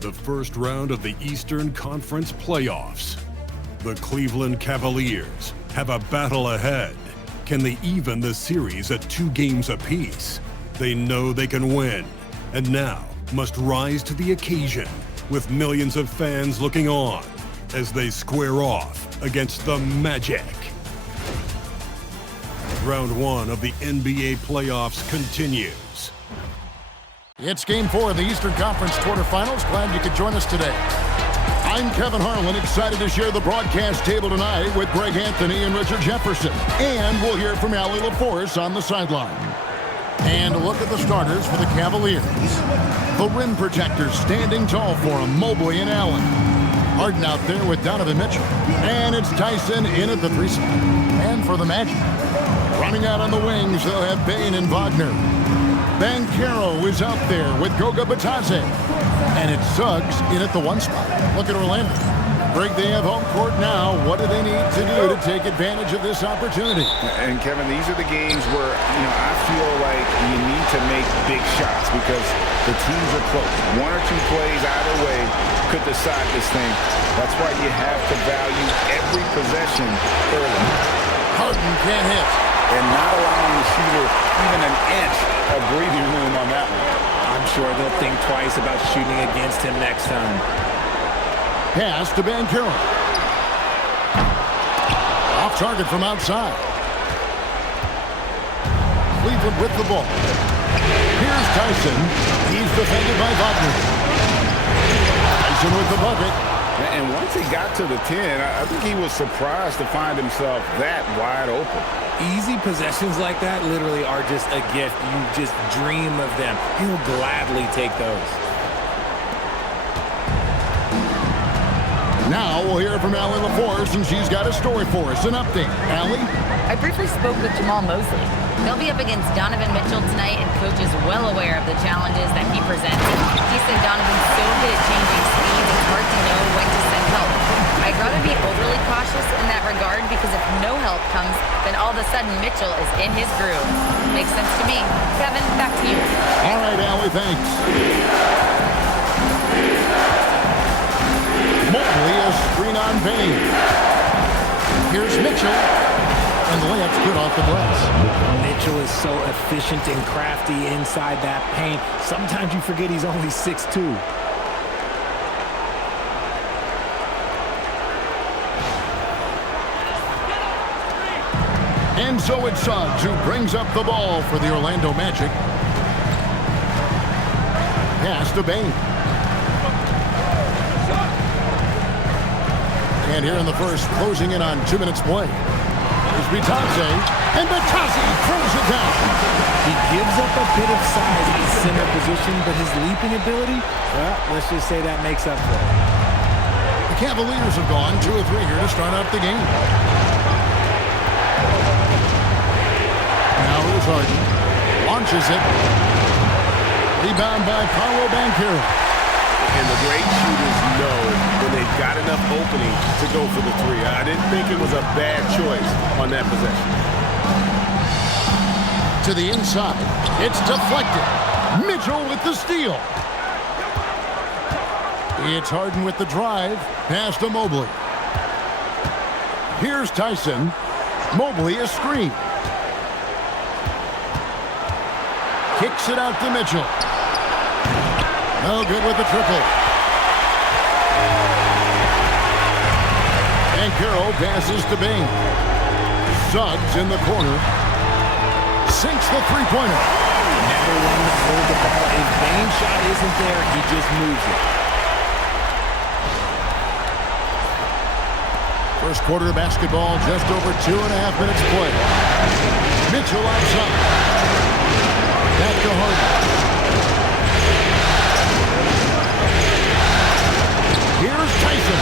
the first round of the Eastern Conference playoffs. The Cleveland Cavaliers have a battle ahead. Can they even the series at 2 games apiece? They know they can win, and now must rise to the occasion with millions of fans looking on as they square off against the Magic. Round 1 of the NBA playoffs continues. It's Game 4 of the Eastern Conference quarterfinals. Glad you could join us today. I'm Kevin Harlan, excited to share the broadcast table tonight with Greg Anthony and Richard Jefferson. And we'll hear from Allie LaForce on the sideline. And a look at the starters for the Cavaliers. The rim protectors standing tall for them, Mobley and Allen. Harden out there with Donovan Mitchell. And it's Tyson in at the 3 spot. And for the Magic, running out on the wings, they'll have Bane and Wagner. Banchero is out there with Goga Batadze. And it's Suggs in at the 1 spot. Look at Orlando. Greg, they have home court now. What do they need to do to take advantage of this opportunity? And Kevin, these are the games where, I feel like you need to make big shots because the teams are close. 1 or 2 plays either way could decide this thing. That's why you have to value every possession early. Harden can't hit. And not allowing the shooter even an inch of breathing room on that one. I'm sure they'll think twice about shooting against him next time. Pass to Banchero. Off target from outside. Cleveland with the ball. Here's Tyson. He's defended by Wagner. Tyson with the bucket. And once he got to the 10, I think he was surprised to find himself that wide open. Easy possessions like that literally are just a gift. You just dream of them. He'll gladly take those. Now we'll hear from Allie LaForce, and she's got a story for us. An update. Allie? I briefly spoke with Jamal Mosley. They'll be up against Donovan Mitchell tonight, and Coach is well aware of the challenges that he presents. He said Donovan's so good at changing speeds, it's hard to know when to send help. I'd rather be overly cautious in that regard because if no help comes, then all of a sudden Mitchell is in his groove. Makes sense to me. Kevin, back to you. All right, Allie, thanks. Mobley, a screen on Bane. Here's Mitchell. And the layup's good off the glass. Mitchell is so efficient and crafty inside that paint. Sometimes you forget he's only 6'2". And so it's Suggs who brings up the ball for the Orlando Magic. Pass to Bane. And here in the first, closing in on 2 minutes play. Here's Batadze, and Batadze throws it down. He gives up a bit of size in the center position, but his leaping ability, well, let's just say that makes up for it. The Cavaliers have gone 2 of 3 here to start out the game. Now here's Harden. Launches it. Rebound by Paolo Banchero. And the great shooters know when they've got enough opening to go for the 3. I didn't think it was a bad choice on that possession. To the inside. It's deflected. Mitchell with the steal. It's Harden with the drive. Pass to Mobley. Here's Tyson. Mobley a screen. Kicks it out to Mitchell. No good with the triple. Banchero passes to Bane. Suggs in the corner. Sinks the three-pointer. Never one to hold the ball. If Bane's shot isn't there, he just moves it. First quarter of basketball, just over 2.5 minutes play. Mitchell outside. Back to Harden. Here's Tyson.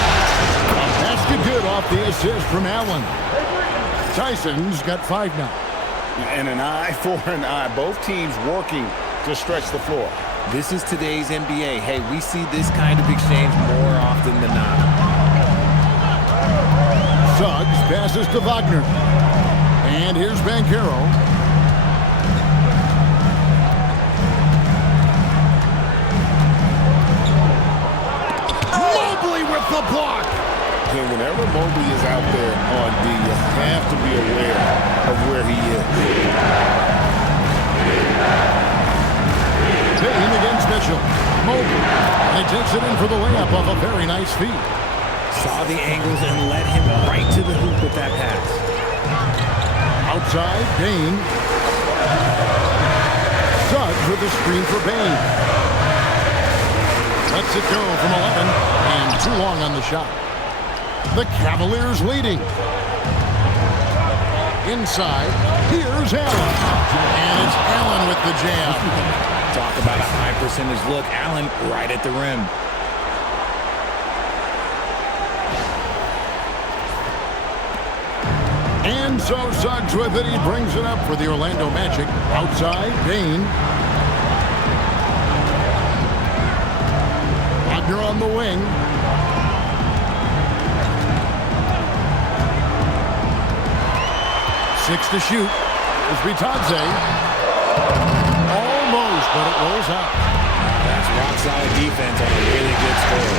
A basket good off the assist from Allen. Tyson's got 5 now. And an eye for an eye. Both teams working to stretch the floor. This is today's NBA. Hey, we see this kind of exchange more often than not. Suggs passes to Wagner. And here's Banchero. Mobley is out there on D, you have to be aware of where he is. Payne against Mitchell. Mobley. And he takes it in for the layup off a very nice feed. Saw the angles and led him right to the hoop with that pass. Outside, Payne. Suggs with the screen for Payne. Lets it go from 11, and too long on the shot. The Cavaliers leading. Inside, here's Allen. And it's Allen with the jam. Talk about a high percentage look. Allen right at the rim. And so Suggs with it. He brings it up for the Orlando Magic. Outside, Payne. Wagner on the wing. Six to shoot. It's Bitadze. Almost, but it rolls out. That's rock-solid defense on a really good score.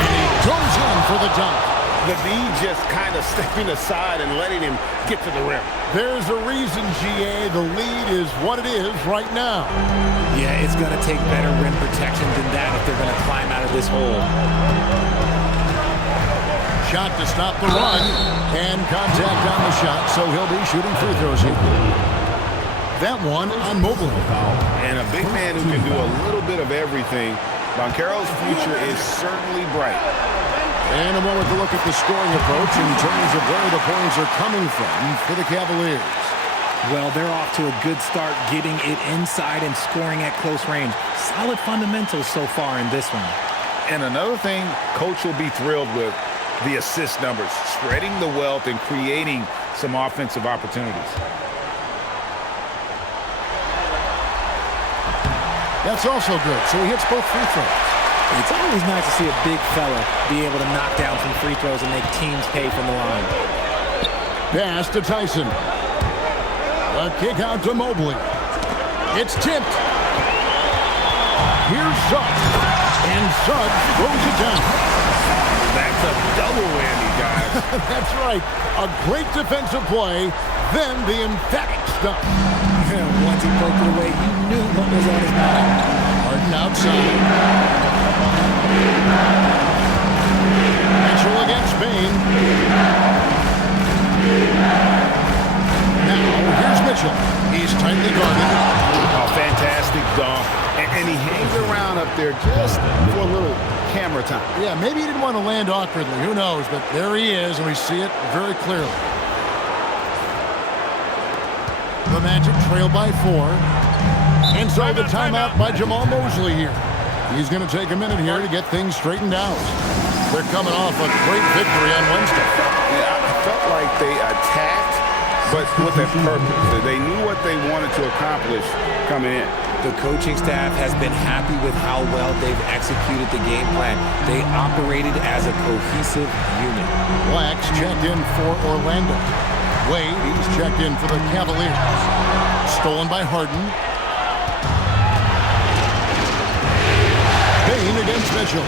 And he goes in for the dunk. The D just kind of stepping aside and letting him get to the rim. There's a reason, GA. The lead is what it is right now. Yeah, it's going to take better rim protection than that if they're going to climb out of this hole. Shot to stop the run. And contact on the shot, so he'll be shooting free throws here. That one on Mobley. And a big man who can do a little bit of everything. Banchero's future is certainly bright. And a moment to look at the scoring approach in terms of where the points are coming from for the Cavaliers. Well, they're off to a good start getting it inside and scoring at close range. Solid fundamentals so far in this one. And another thing Coach will be thrilled with, the assist numbers, spreading the wealth and creating some offensive opportunities. That's also good, so he hits both free throws. It's always nice to see a big fella be able to knock down some free throws and make teams pay from the line. Pass to Tyson. A kick out to Mobley. It's tipped. Here's Suggs. And Suggs throws it down. That's a double whammy, guys. That's right. A great defensive play, then the emphatic stuff. Once he poked it away, you knew what was on his mind. Harden outside. Mitchell against Payne. Now, here's Mitchell. He's tightly guarded. Oh, fantastic dunk. And he hangs around up there just for a little camera time. Yeah, maybe he didn't want to land awkwardly. Who knows? But there he is, and we see it very clearly. The Magic trail by 4. And so the timeout by Jamal Mosley here. He's going to take a minute here to get things straightened out. They're coming off a great victory on Wednesday. Yeah, I felt like they attacked, but with a purpose. They knew what they wanted to accomplish coming in. The coaching staff has been happy with how well they've executed the game plan. They operated as a cohesive unit. Black's checked in for Orlando. Wade, he's checked in for the Cavaliers. Stolen by Harden. Payne against Mitchell.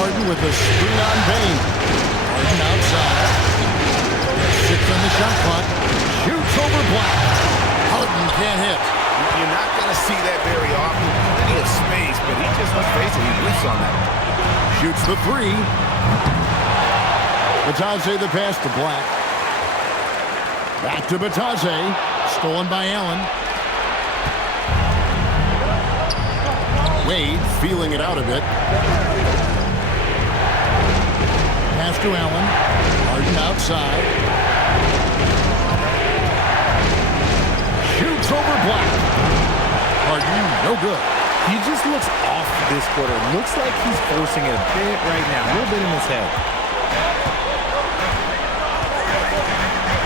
Harden with the screen on Payne. Harden outside. 6 on the shot clock. Shoots over Black. Harden can't hit. You're not going to see that very often. Plenty of space, but he just, let's face it, he whiffs on that. Shoots the 3. Bitadze the pass to Black. Back to Bitadze. Stolen by Allen. Wade feeling it out a bit. Pass to Allen. Harden outside. Shoots over Black. Harden, no good. He just looks off this quarter. Looks like he's forcing it a bit right now. A little bit in his head.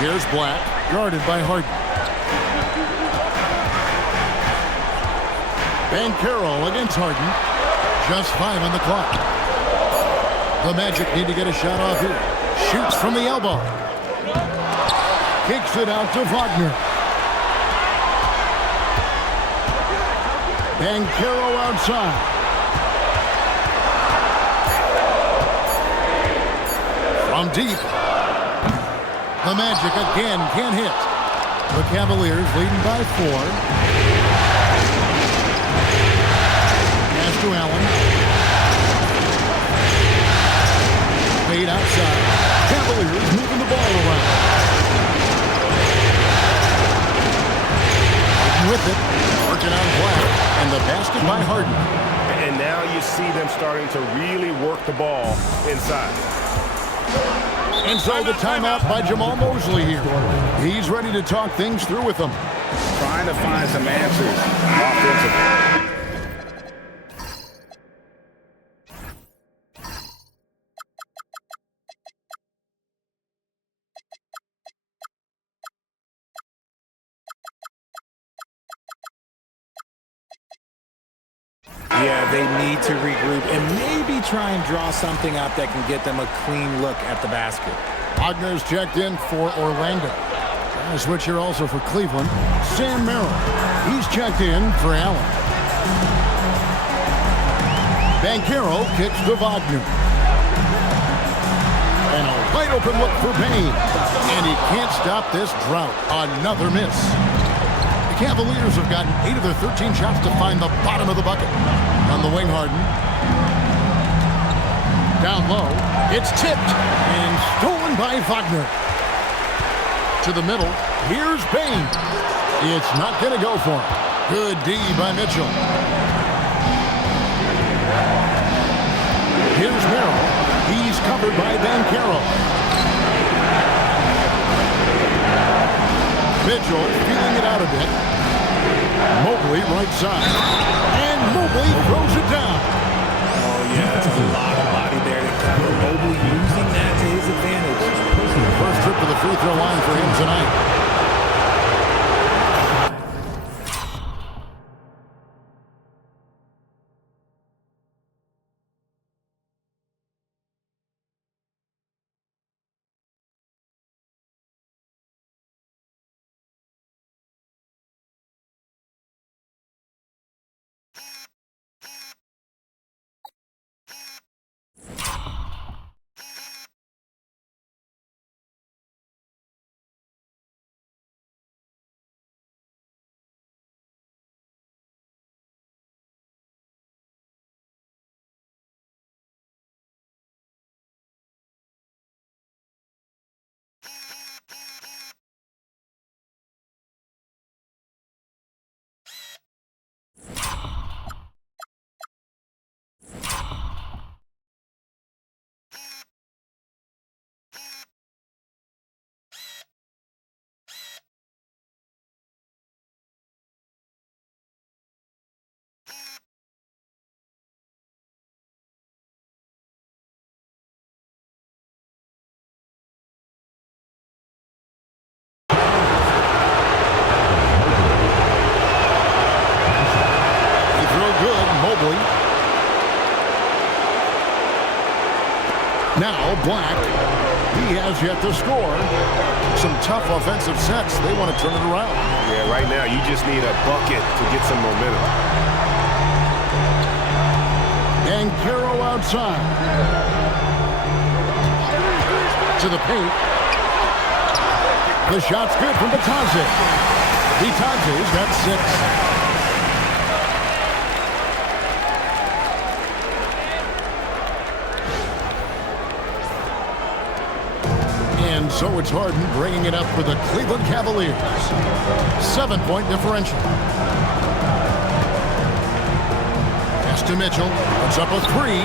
Here's Black, guarded by Harden. Banchero against Harden. Just 5 on the clock. The Magic need to get a shot off here. Shoots from the elbow. Kicks it out to Wagner. Banchero outside. From deep. The Magic again can't hit. The Cavaliers leading by 4. Pass to Allen. Fade outside. Cavaliers moving the ball around. With it. Working on Black. And the basket by Harden. And now you see them starting to really work the ball inside. And so the timeout by Jamal Mosley here. He's ready to talk things through with them. Trying to find some answers offensively. Yeah, they need to regroup and maybe try and draw something up that can get them a clean look at the basket. Wagner's checked in for Orlando. A switch here also for Cleveland. Sam Merrill. He's checked in for Allen. Banchero kicks to Wagner. And a wide open look for Payne. And he can't stop this drought. Another miss. The Cavaliers have gotten 8 of their 13 shots to find the bottom of the bucket. On the wing, Harden. Down low. It's tipped and stolen by Wagner. To the middle. Here's Payne. It's not going to go for him. Good D by Mitchell. Here's Merrill. He's covered by Banchero. Mitchell feeling it out a bit. Mobley right side. And Mobley throws it down. Oh, yeah, that's a lot of body there to cover. Mobley using that to his advantage. First trip to the free throw line for him tonight. Mobley. Now Black. He has yet to score. Some tough offensive sets. They want to turn it around. Yeah, right now you just need a bucket to get some momentum. And Caro outside. To the paint. The shot's good from Bitadze. Bitadze's got 6. And so it's Harden bringing it up for the Cleveland Cavaliers. 7-point differential. Pass to Mitchell. Puts up a 3.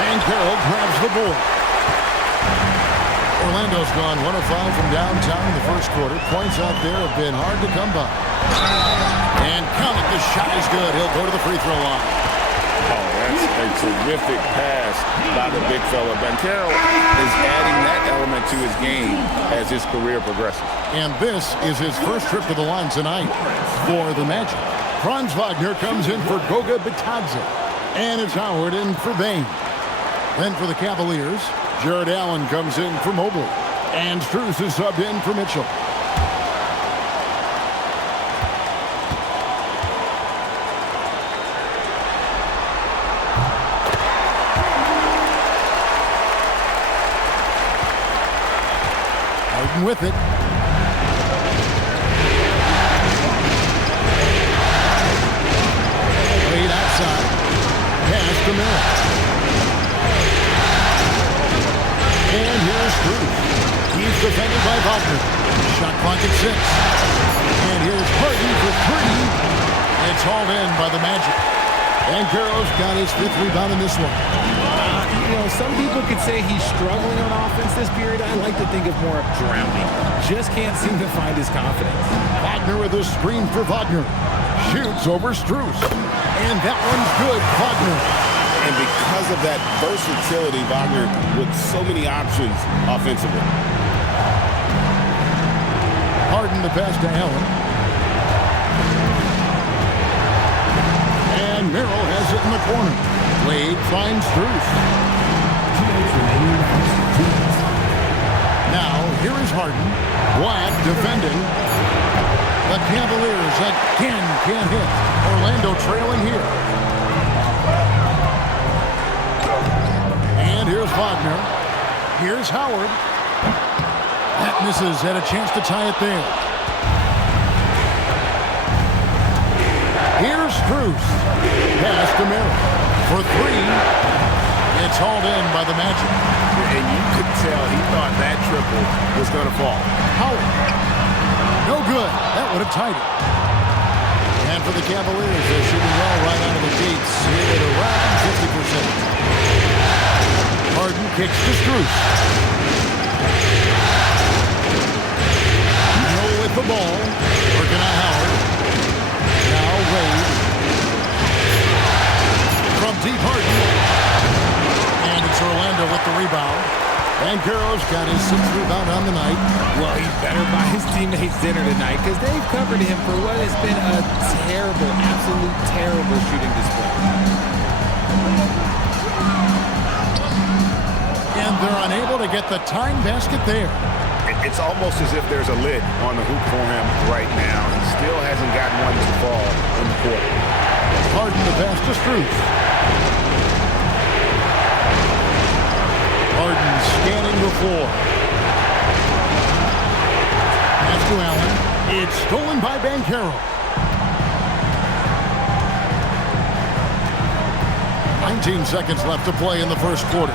And Carroll grabs the board. Orlando's gone 1 of 5 from downtown in the first quarter. Points out there have been hard to come by. And count it. The shot is good. He'll go to the free throw line. Oh, that's a terrific pass by the big fella. Banchero is adding that element to his game as his career progresses. And this is his first trip to the line tonight for the Magic. Franz Wagner comes in for Goga Bitadze. And it's Howard in for Bain. Then for the Cavaliers, Jared Allen comes in for Mobley. And Strus is subbed in for Mitchell. Harden with it. Played outside. Pass to Miller. And here's Strus. He's defended by Wagner. Shot clock at 6. And here's Harden for 3. It's hauled in by the Magic. And Banchero's got his 5th rebound in this one. Some people could say he's struggling on offense this period. I like to think of more of drowning. Just can't seem to find his confidence. Wagner with a screen for Wagner. Shoots over Strus. And that one's good, Wagner. And because of that versatility, Wagner with so many options offensively. Harden the pass to Allen. And Merrill has it in the corner. Wade finds Strus. Now, here is Harden. Black defending. The Cavaliers again can't hit. Orlando trailing here. And here's Wagner. Here's Howard. That misses. Had a chance to tie it there. Here's Strus. Pass to Merrill. For 3. It's hauled in by the Magic. And you could tell he thought that triple was going to fall. Howard. No good. That would have tied it. And for the Cavaliers, they're shooting well right out of the gates. Here at around 50%. Harden kicks to Strus. No with the ball. Working on Howard. Now Wade. From deep Harden. And it's Orlando with the rebound. Banchero's got his 6th rebound on the night. Well, he's better buy his teammates dinner tonight because they've covered him for what has been a terrible, absolute terrible shooting display. And they're unable to get the tying basket there. It's almost as if there's a lid on the hoop for him right now. He still hasn't gotten one to fall in the court. Harden the pass to Strus. Harden scanning the floor. Pass to Allen. It's stolen by Banchero. 19 seconds left to play in the first quarter.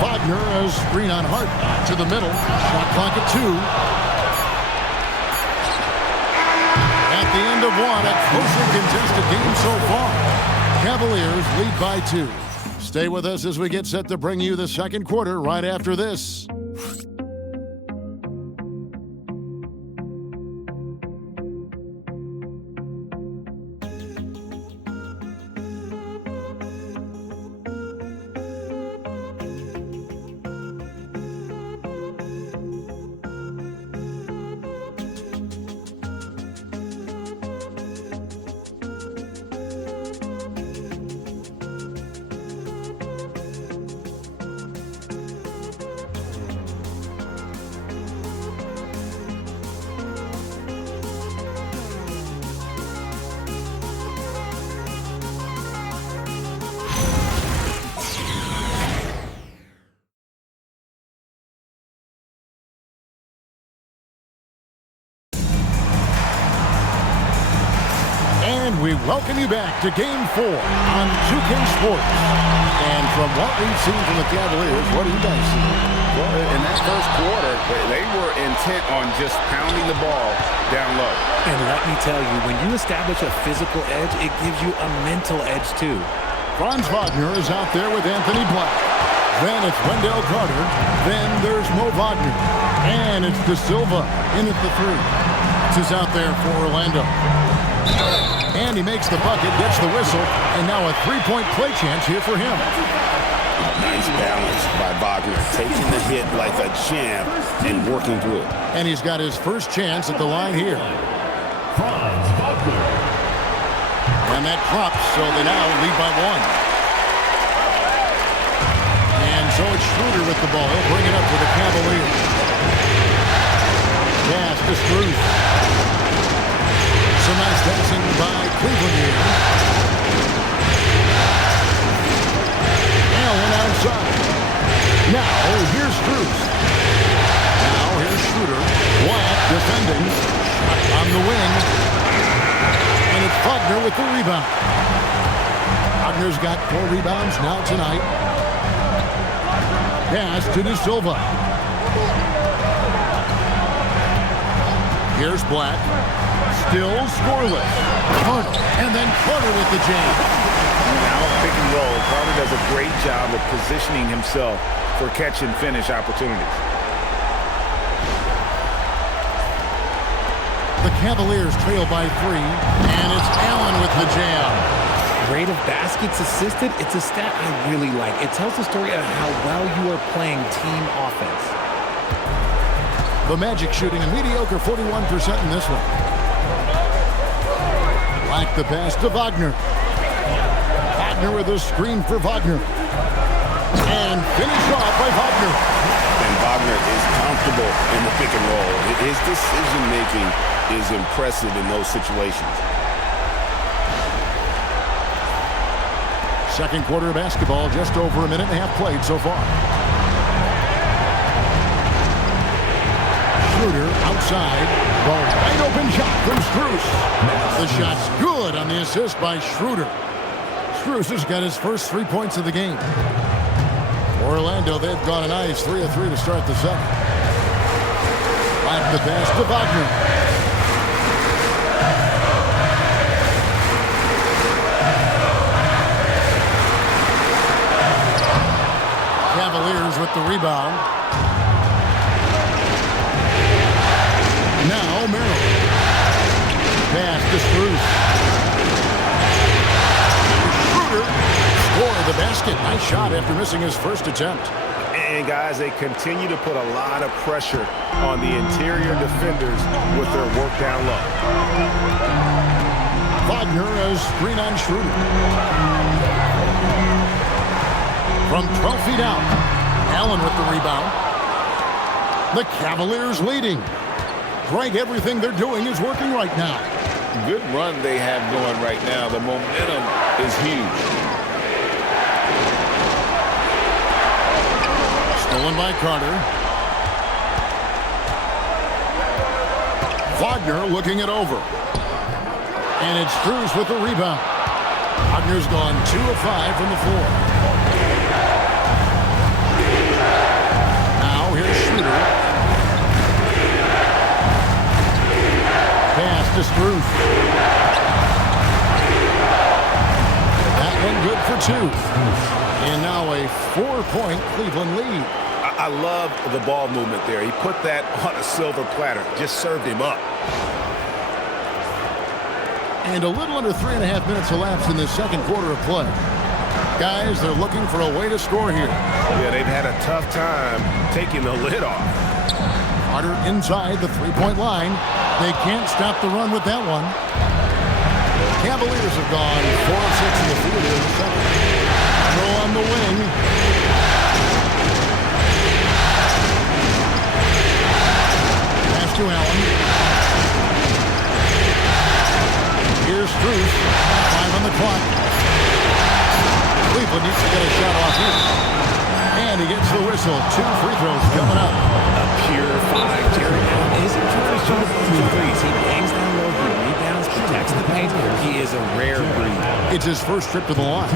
Wagner has screen on Harden to the middle. Shot clock at 2. At the end of 1, a closely contested game so far. Cavaliers lead by 2. Stay with us as we get set to bring you the second quarter right after this. We welcome you back to Game 4 on 2K Sports. And from what we've seen from the Cavaliers, what do you guys see? Well, in that first quarter, they were intent on just pounding the ball down low. And let me tell you, when you establish a physical edge, it gives you a mental edge too. Franz Wagner is out there with Anthony Black. Then it's Wendell Carter. Then there's Mo Wagner. And it's De Silva in at the 3. This is out there for Orlando. And he makes the bucket, gets the whistle, and now a 3-point play chance here for him. Nice balance by Wagner, taking the hit like a champ and working through it. And he's got his first chance at the line here. And that drops, so they now lead by 1. And so it's Schroeder with the ball. He'll bring it up for the Cavaliers. Pass to Strus. Some nice passing by Cleveland here. Wagner with the rebound. Wagner's got 4 rebounds now tonight. Pass to De Silva. Here's Black. Still scoreless. Carter. And then Carter with the jam. Now pick and roll. Carter does a great job of positioning himself for catch and finish opportunities. The Cavaliers trail by 3. And it's Allen with the jam. Rate of baskets assisted, it's a stat I really like. It tells the story of how well you are playing team offense. The Magic shooting a mediocre 41% in this one. Black the pass to Wagner. Wagner with a screen for Wagner. And finished off by Wagner. And Wagner is comfortable in the pick and roll. His decision-making is impressive in those situations. Second quarter of basketball, just over a minute and a half played so far. Schroeder outside. Ball wide open shot from Strus. The shot's good on the assist by Schroeder. Strus has got his first 3 points of the game. Orlando, they've got a nice 3 of 3 to start the second. Back the pass to Wagner. Cavaliers with the rebound. Now Merrill. Pass to Strus. Schroeder scored the basket. Nice shot after missing his first attempt. And guys, they continue to put a lot of pressure on the interior defenders with their work down low. Wagner a screen on Schroeder. From 12 feet out, Allen with the rebound. The Cavaliers leading. Greg, everything they're doing is working right now. Good run they have going right now. The momentum is huge. Stolen by Carter. Wagner looking it over. And it's Strus with the rebound. Wagner's gone 2 of 5 from the floor. Here's Schroeder. Pass to Strus. That one good for 2. And now a 4-point Cleveland lead. I love the ball movement there. He put that on a silver platter. Just served him up. And a little under 3.5 minutes elapsed in the second quarter of play. Guys, they're looking for a way to score here. Yeah, they've had a tough time taking the lid off. Carter inside the 3-point line. They can't stop the run with that one. Cavaliers have gone 4 of 6 in the field in the second. Throw on the wing. Pass to Allen. Here's Strus. 5 on the clock. Cleveland needs to get a shot off here. And he gets the whistle. 2 free throws coming up. A pure 5. Jared Allen isn't trying to shoot 2 threes. He bangs down low, he rebounds, protects the paint. He is a rare breed. It's his first trip to the line.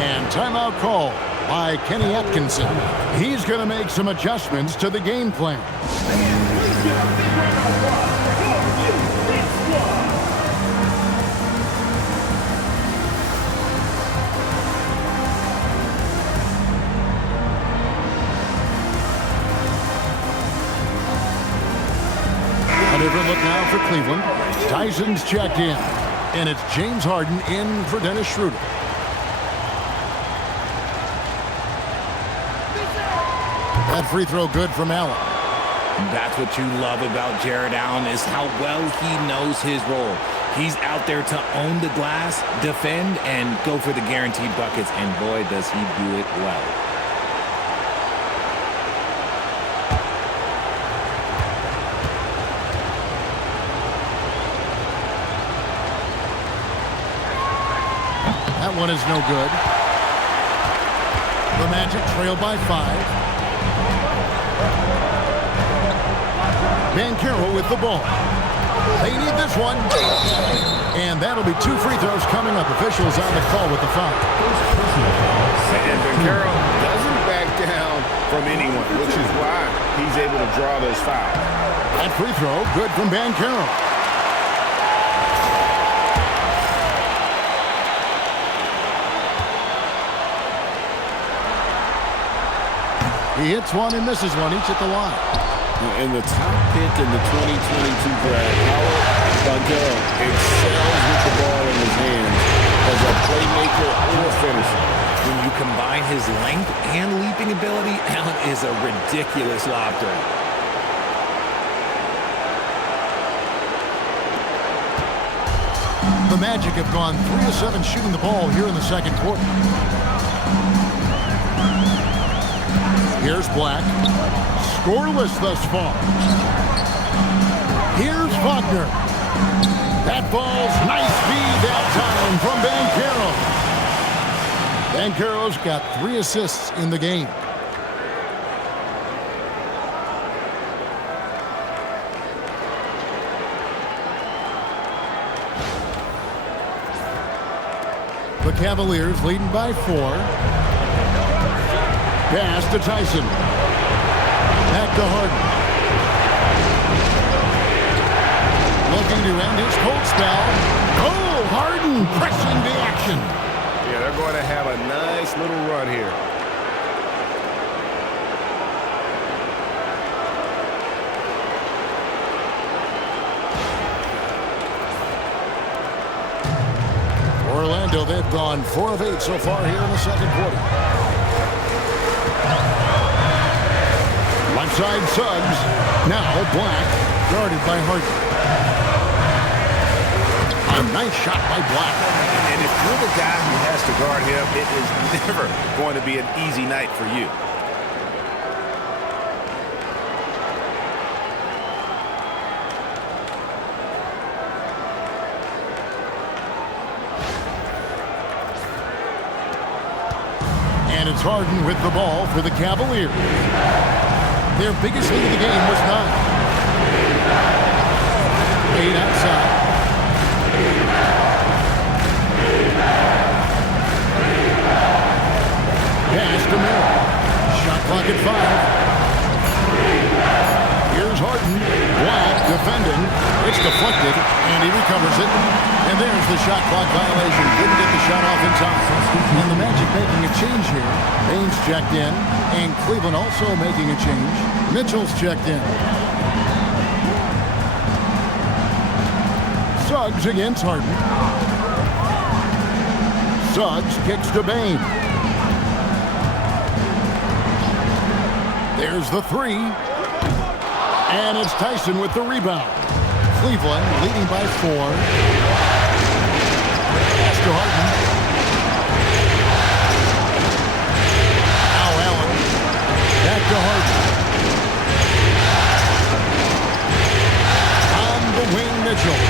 And timeout call by Kenny Atkinson. He's going to make some adjustments to the game plan. A different look now for Cleveland. Tyson's checked in. And it's James Harden in for Dennis Schroeder. That free throw good from Allen. That's what you love about Jared Allen is how well he knows his role. He's out there to own the glass, defend, and go for the guaranteed buckets. And boy, does he do it well. That one is no good. The Magic trail by 5. Banchero with the ball. They need this one. And that'll be 2 free throws coming up. Officials on the call with the foul. And Banchero doesn't back down from anyone, which is why he's able to draw those fouls. That free throw, good from Banchero. He hits one and misses one, each at the line. And the top pick in the 2022 draft, Howard Banchero excels with the ball in his hands as a playmaker or finisher. When you combine his length and leaping ability, Allen is a ridiculous lob threat. The Magic have gone 3 of 7 shooting the ball here in the second quarter. Here's Black. Scoreless thus far. Here's Wagner. That ball's nice feed that time from Banchero. Banchero's got 3 assists in the game. The Cavaliers leading by 4. Pass to Tyson. Back to Harden. Looking to end his cold spell. Oh, Harden pressing the action. Yeah, they're going to have a nice little run here. Orlando, they've gone 4 of 8 so far here in the second quarter. Left side Suggs. Now Black, guarded by Harden. A nice shot by Black. And if you're the guy who has to guard him, it is never going to be an easy night for you. And it's Harden with the ball for the Cavaliers. Their biggest lead of the game was 9. 8 outside. Pass to Miller. Shot clock at 5. Here's Harden. Black defending. It's deflected, and he recovers it. And there's the shot clock violation. Couldn't get the shot off in time. And the Magic making a change here. Baines checked in, and Cleveland also making a change. Mitchell's checked in. Suggs against Harden. Suggs kicks to Bain. There's the 3. And it's Tyson with the rebound. Cleveland leading by 4. Pass to Harden. Now Allen. Back to Harden. On the wing, Mitchell.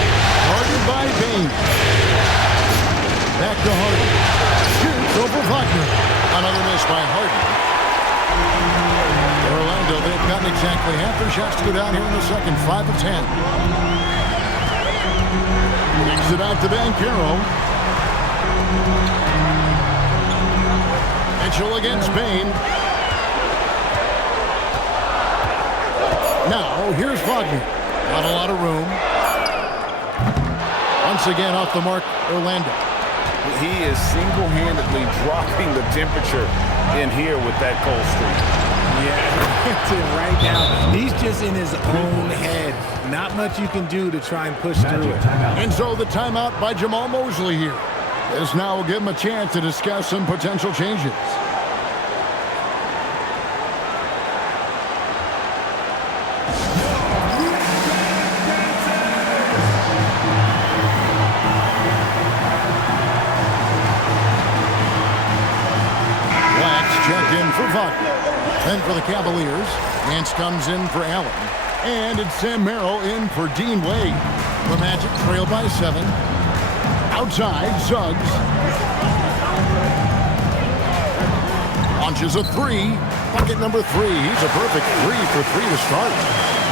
Guarded by Bain. Back to Harden. Shoots over Wagner. Another miss by Harden. Orlando, they've gotten exactly half their shots to go down here in the second. 5 of 10. Kicks it out to Banchero. Mitchell against Bain. Now, here's Wagner. Not a lot of room. Once again off the mark, Orlando. He is single-handedly dropping the temperature in here with that cold streak. Yeah, right now, he's just in his own head. Not much you can do to try and push through it. And so the timeout by Jamal Mosley here. This now will give him a chance to discuss some potential changes. Checked in for Wagner. Then for the Cavaliers, Nance comes in for Allen. And it's Sam Merrill in for Dean Wade. The Magic trail by 7. Outside, Suggs. Launches a 3. Bucket number 3. He's a perfect 3 for 3 to start.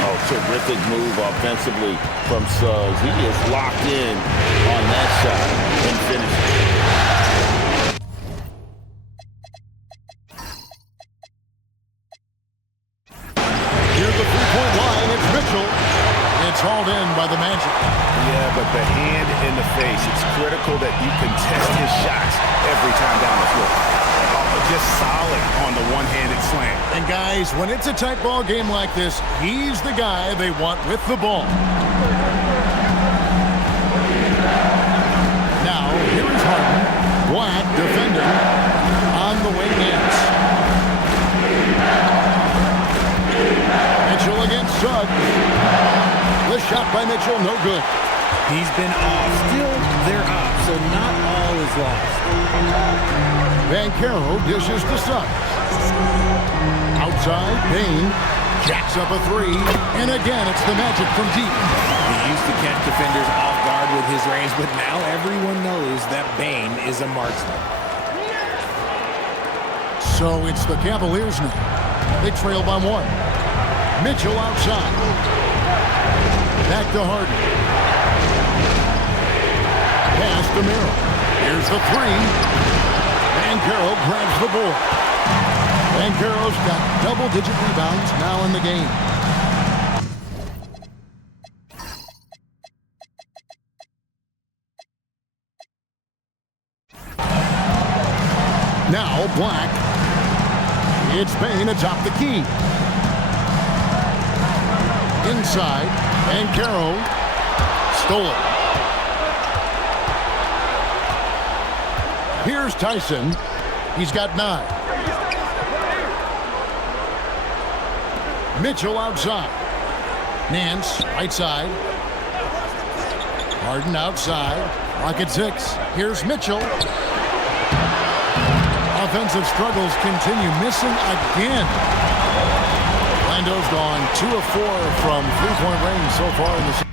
Oh, terrific move offensively from Suggs. He is locked in on that shot and finished. Here's the three-point line. It's Mitchell. It's hauled in by the Magic. Yeah, but the hand in the face. It's critical that you contest his shots every time down the floor. Just solid on the one-handed slam. And guys, when it's a tight ball game like this, he's the guy they want with the ball. Now, here is Harden. Black defending on the wing Nance. Mitchell against Suggs. The shot by Mitchell, no good. He's been off. Still, they're up, so not all is lost. Banchero dishes to Suggs. Outside, Payne jacks up a three. And again, it's the Magic from deep. He used to catch defenders off guard with his range, but now everyone knows that Bane is a marksman. So it's the Cavaliers now. They trail by one. Mitchell outside. Back to Harden. Pass to Merrill. Here's the three. Banchero grabs the board. Banchero's got double-digit rebounds now in the game. Now Black. It's Payne atop the key. Inside. Banchero stole it. Here's Tyson. He's got 9. Mitchell outside. Nance, right side. Harden outside. Rocket 6. Here's Mitchell. Offensive struggles continue. Missing again. Orlando's gone 2 of 4 from three-point range so far in the season.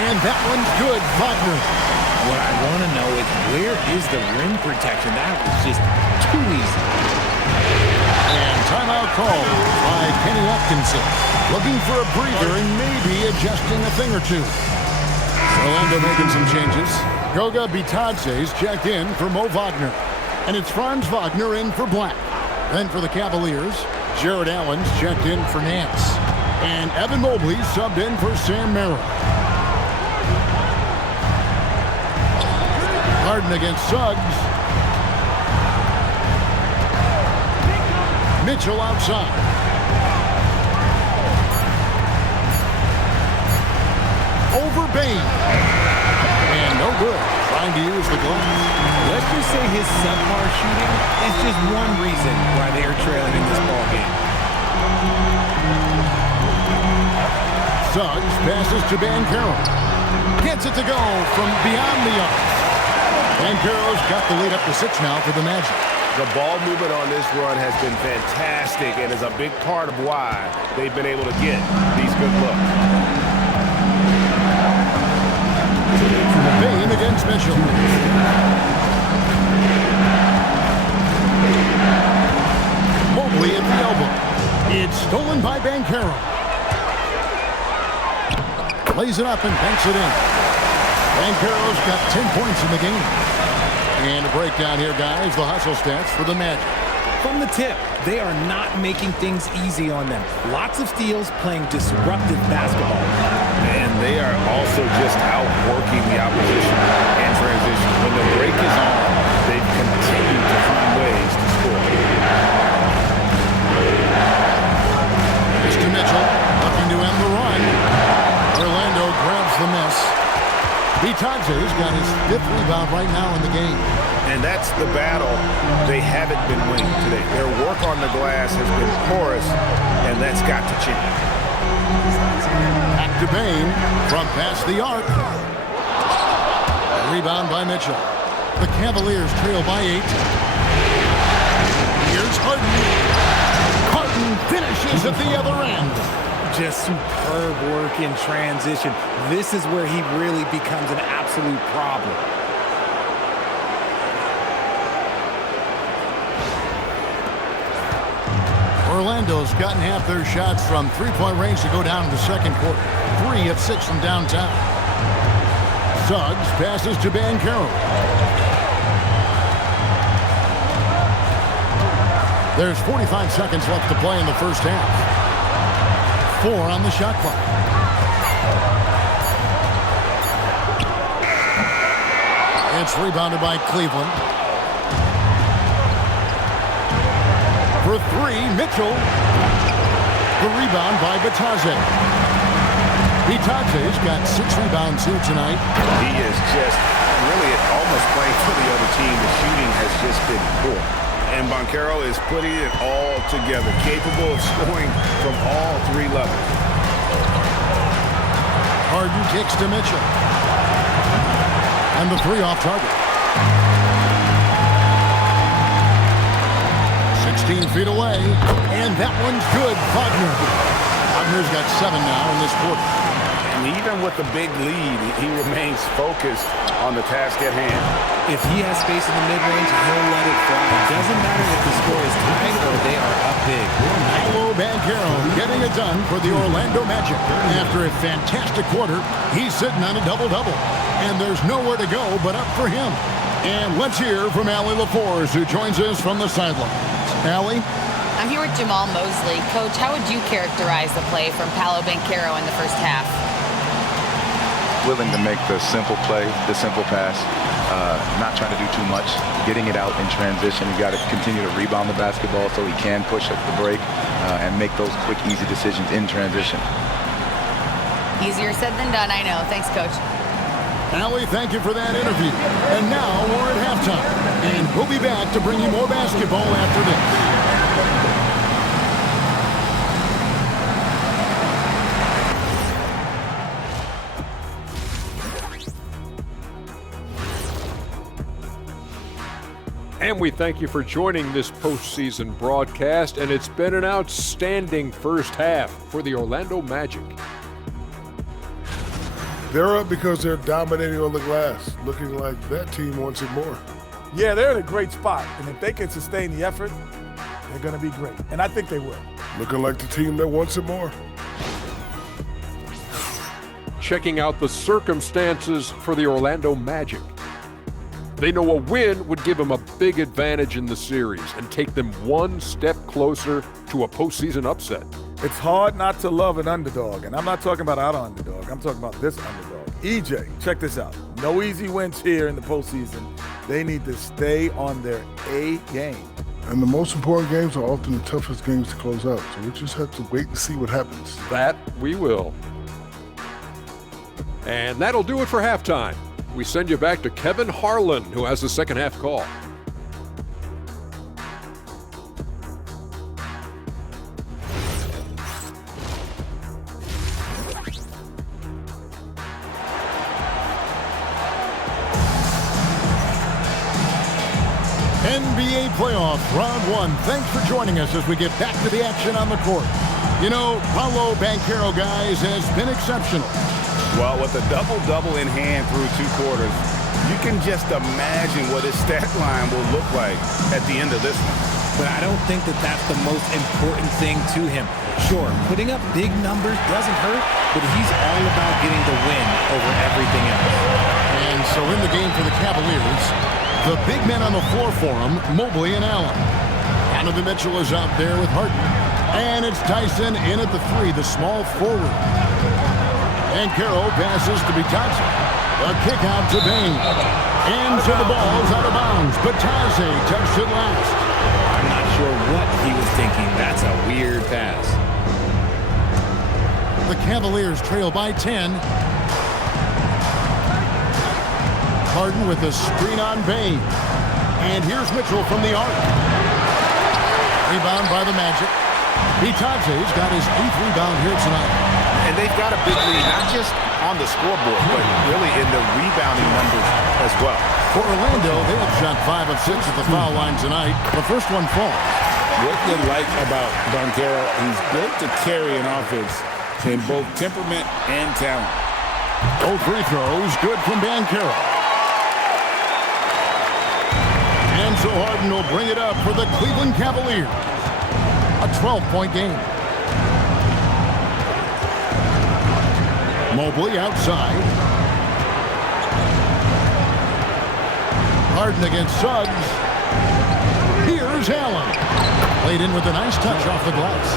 And that one's good, Wagner. What I want to know is, where is the rim protection? That was just too easy. And timeout call by Kenny Atkinson. Looking for a breather and maybe adjusting a thing or two. Orlando making some changes. Goga Bitadze's checked in for Mo Wagner. And it's Franz Wagner in for Black. Then for the Cavaliers, Jared Allen's checked in for Nance. And Evan Mobley subbed in for Sam Merrill. Harden against Suggs. Mitchell outside. Over Bane. And no good. Trying to use the glass. Let's just say his subpar shooting is just one reason why they are trailing in this ballgame. Suggs passes to Banchero. Gets it to go from beyond the arc. Banchero's got the lead up to 6 now for the Magic. The ball movement on this run has been fantastic and is a big part of why they've been able to get these good looks. Payne against Mitchell. Mobley at the elbow. It's stolen by Banchero. Plays it up and banks it in. Banchero's got 10 points in the game. And a breakdown here, guys. The hustle stats for the Magic. From the tip, they are not making things easy on them. Lots of steals, playing disruptive basketball. And they are also just outworking the opposition in transition. When the break is on, they've continued to find ways to score. It's to Mitchell, looking to end the run. Orlando grabs the miss. Bitadze's got his 5th rebound right now in the game. And that's the battle they haven't been winning today. Their work on the glass has been porous, and that's got to change. Back to Bain from past the arc. Rebound by Mitchell. The Cavaliers trail by 8. Here's Harden. Harden finishes at the other end. Just superb work in transition. This is where he really becomes an absolute problem. Orlando's gotten half their shots from three-point range to go down in the second quarter. 3 of 6 from downtown. Suggs passes to Banchero. There's 45 seconds left to play in the first half. 4 on the shot clock. It's rebounded by Cleveland. For 3, Mitchell. The rebound by Bitadze. Bitadze's got 6 rebounds here tonight. He is just really almost playing for the other team. The shooting has just been poor. And Banchero is putting it all together, capable of scoring from all 3 levels. Harden kicks to Mitchell. And the 3 off target. 16 feet away. And that one's good. Wagner. Wagner's got 7 now in this quarter. And even with the big lead, he remains focused on the task at hand. If he has space in the mid-range, he'll let it fly. It doesn't matter if the score is tied or they are up big. Paolo Banchero getting it done for the Orlando Magic. After a fantastic quarter, he's sitting on a double-double. And there's nowhere to go but up for him. And let's hear from Allie LaForce, who joins us from the sidelines. Allie? I'm here with Jamal Mosley. Coach, how would you characterize the play from Paolo Banchero in the first half? Willing to make the simple play, the simple pass, not trying to do too much, getting it out in transition. You got to continue to rebound the basketball so he can push at the break and make those quick, easy decisions in transition. Easier said than done, I know. Thanks, Coach. Allie, thank you for that interview. And now we're at halftime. And we'll be back to bring you more basketball after this. And we thank you for joining this postseason broadcast, and it's been an outstanding first half for the Orlando Magic. They're up because they're dominating on the glass, looking like that team wants it more. Yeah, they're in a great spot, and if they can sustain the effort, they're going to be great, and I think they will. Looking like the team that wants it more. Checking out the circumstances for the Orlando Magic. They know a win would give them a big advantage in the series and take them one step closer to a postseason upset. It's hard not to love an underdog, and I'm not talking about our underdog. I'm talking about this underdog. EJ, check this out. No easy wins here in the postseason. They need to stay on their A game. And the most important games are often the toughest games to close out, so we just have to wait and see what happens. That we will. And that'll do it for halftime. We send you back to Kevin Harlan, who has the second half call. NBA playoff round 1. Thanks for joining us as we get back to the action on the court. You know, Paolo Banchero, guys, has been exceptional. Well, with a double-double in hand through 2 quarters, you can just imagine what his stat line will look like at the end of this one. But I don't think that that's the most important thing to him. Sure, putting up big numbers doesn't hurt, but he's all about getting the win over everything else. And so in the game for the Cavaliers, the big men on the floor for him, Mobley and Allen. Donovan Mitchell is out there with Harden. And it's Tyson in at the 3, the small forward. And Banchero passes to Bitadze. A kick out to Bain. And so the ball's out of bounds. Bitadze touched it last. I'm not sure what he was thinking. That's a weird pass. The Cavaliers trail by 10. Harden with a screen on Bain. And here's Mitchell from the arc. Rebound by the Magic. Bitadze's got his 8th rebound here tonight. And they've got a big lead, not just on the scoreboard, but really in the rebounding numbers as well. For Orlando, they have shot 5 of 6 at the foul line tonight. The first one falls. What you like about Banchero, he's built to carry an offense in both temperament and talent. Both free throws, good from Banchero. And so Harden will bring it up for the Cleveland Cavaliers. A 12-point game. Mobley outside. Harden against Suggs. Here's Allen. Played in with a nice touch off the glass.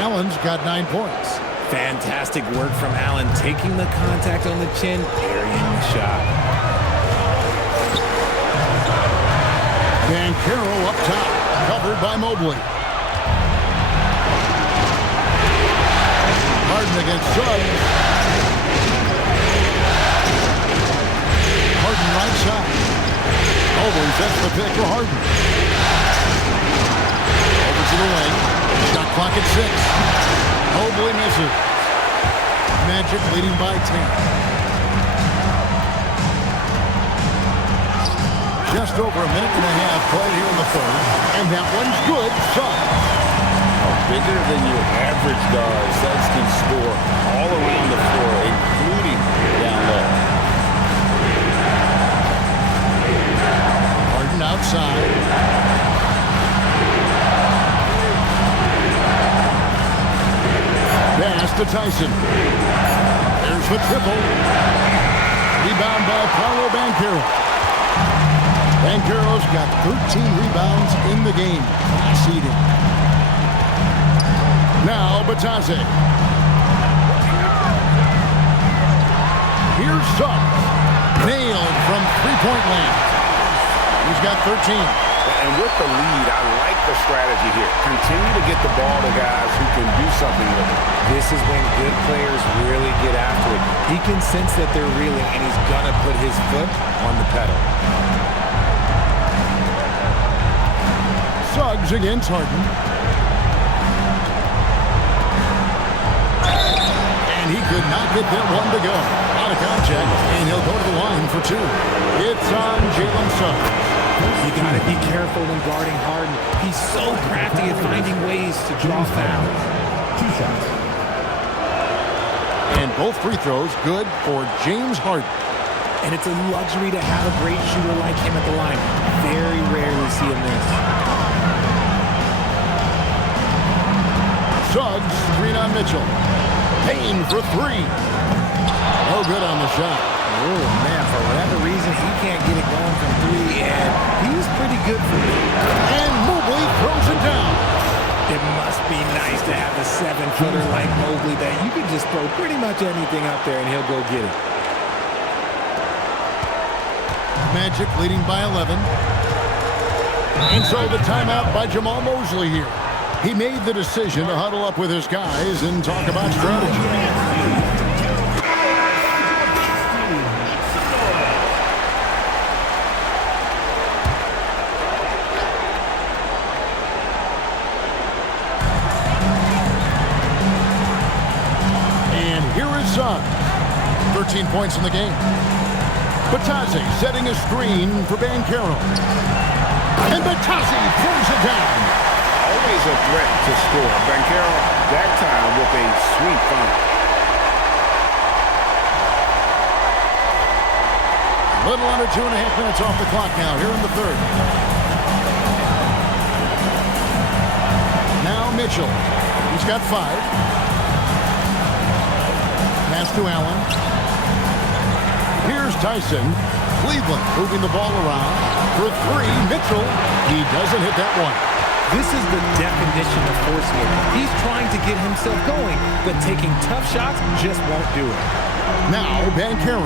Allen's got 9 points. Fantastic work from Allen, taking the contact on the chin, parrying the shot. Banchero up top, covered by Mobley. Harden against Suggs. Harden right side. Mobley sets the pick for Harden. Over to the wing. Shot clock at 6. Mobley misses. Magic leading by 10. Just over a minute and a half played here in the third. And that one's good. Suggs. Bigger than your average guard, Suggs can score all around the floor, including down low. Harden outside. Pass to Tyson. There's the triple. Rebound by Paolo Banchero. Banchero's got 13 rebounds in the game. Seeding. Now Bitadze. Here's Suggs. Nailed from three-point land. He's got 13. And with the lead, I like the strategy here. Continue to get the ball to guys who can do something with it. This is when good players really get after it. He can sense that they're reeling, and he's going to put his foot on the pedal. Suggs against Harden. And he could not get that one to go. Out of contact, and he'll go to the line for 2. It's on Jalen Suggs. You got to be careful when guarding Harden. He's so crafty at finding ways to draw fouls. 2 shots. And both free throws good for James Harden. And it's a luxury to have a great shooter like him at the line. Very rarely see him miss. Suggs, screen on Mitchell. Payne for 3. No good on the shot. Oh, man, for whatever reason, he can't get it going from 3, and he's pretty good for me. And Mobley throws it down. It must be nice to have a 7-footer like Mobley that you can just throw pretty much anything up there, and he'll go get it. Magic leading by 11. And so the timeout by Jamal Mosley here. He made the decision to huddle up with his guys and talk about strategy. And here is Suggs. 13 points in the game. Bitadze setting a screen for Banchero. And Bitadze throws it down. Always a threat to score. Banchero that time with a sweet find. A little under 2.5 minutes off the clock now here in the third. Now Mitchell. He's got 5. Pass to Allen. Here's Tyson. Cleveland moving the ball around. For 3, Mitchell. He doesn't hit that one. This is the definition of forcing it. He's trying to get himself going, but taking tough shots just won't do it. Now Banchero.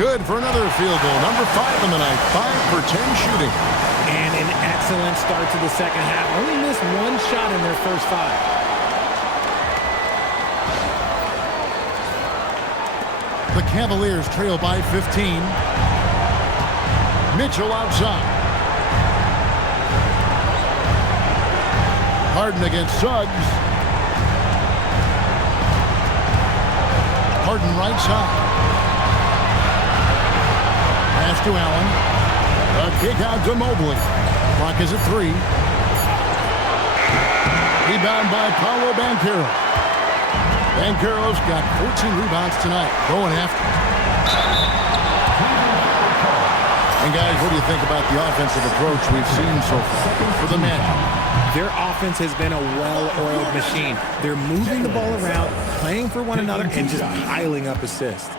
Good for another field goal. Number 5 in the night. 5 for 10 shooting. And an excellent start to the second half. Only missed 1 shot in their first 5. The Cavaliers trail by 15. Mitchell outside. Harden against Suggs. Harden right side. Pass to Allen. A kick out to Mobley. Clock is at 3. Rebound by Paolo Banchero. Banchero's got 14 rebounds tonight. Going after it. And guys, what do you think about the offensive approach we've seen so far for the Magic? Their offense has been a well-oiled machine. They're moving the ball around, playing for one another, and just piling up assists.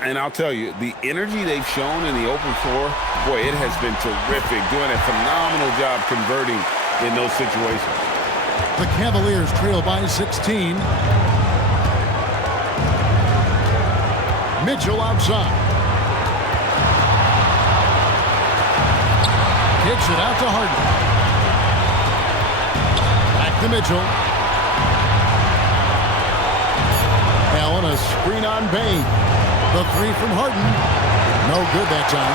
And I'll tell you, the energy they've shown in the open floor, boy, it has been terrific. Doing a phenomenal job converting in those situations. The Cavaliers trail by 16. Mitchell outside. Kicks it out to Harden. Back to Mitchell. Allen, a screen on Bain. The 3 from Harden. No good that time.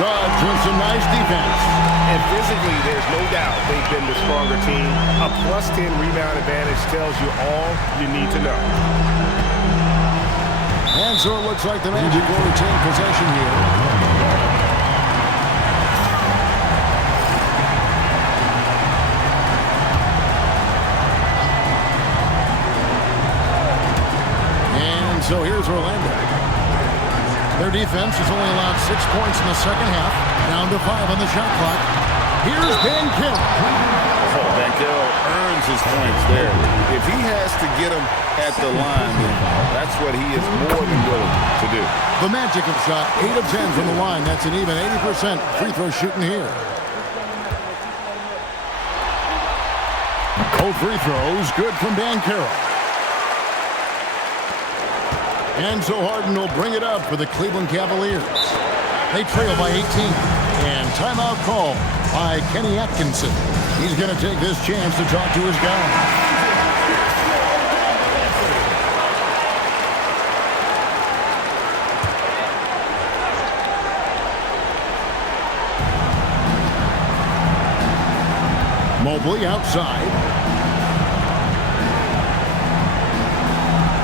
Suggs with some nice defense. And physically, there's no doubt they've been the stronger team. A +10 rebound advantage tells you all you need to know. And so it looks like the Magic will retain possession here. And so here's Orlando. Their defense has only allowed 6 points in the second half. Down to 5 on the shot clock. Here's Banchero. Banchero earns his points there. If he has to get them at the line, that's what he is more than willing to do. The Magic have shot 8 of 10 from the line. That's an even 80% free throw shooting here. Both free throws good from Banchero. And so Harden will bring it up for the Cleveland Cavaliers. They trail by 18. And timeout call by Kenny Atkinson. He's going to take this chance to talk to his guys. Mobley outside.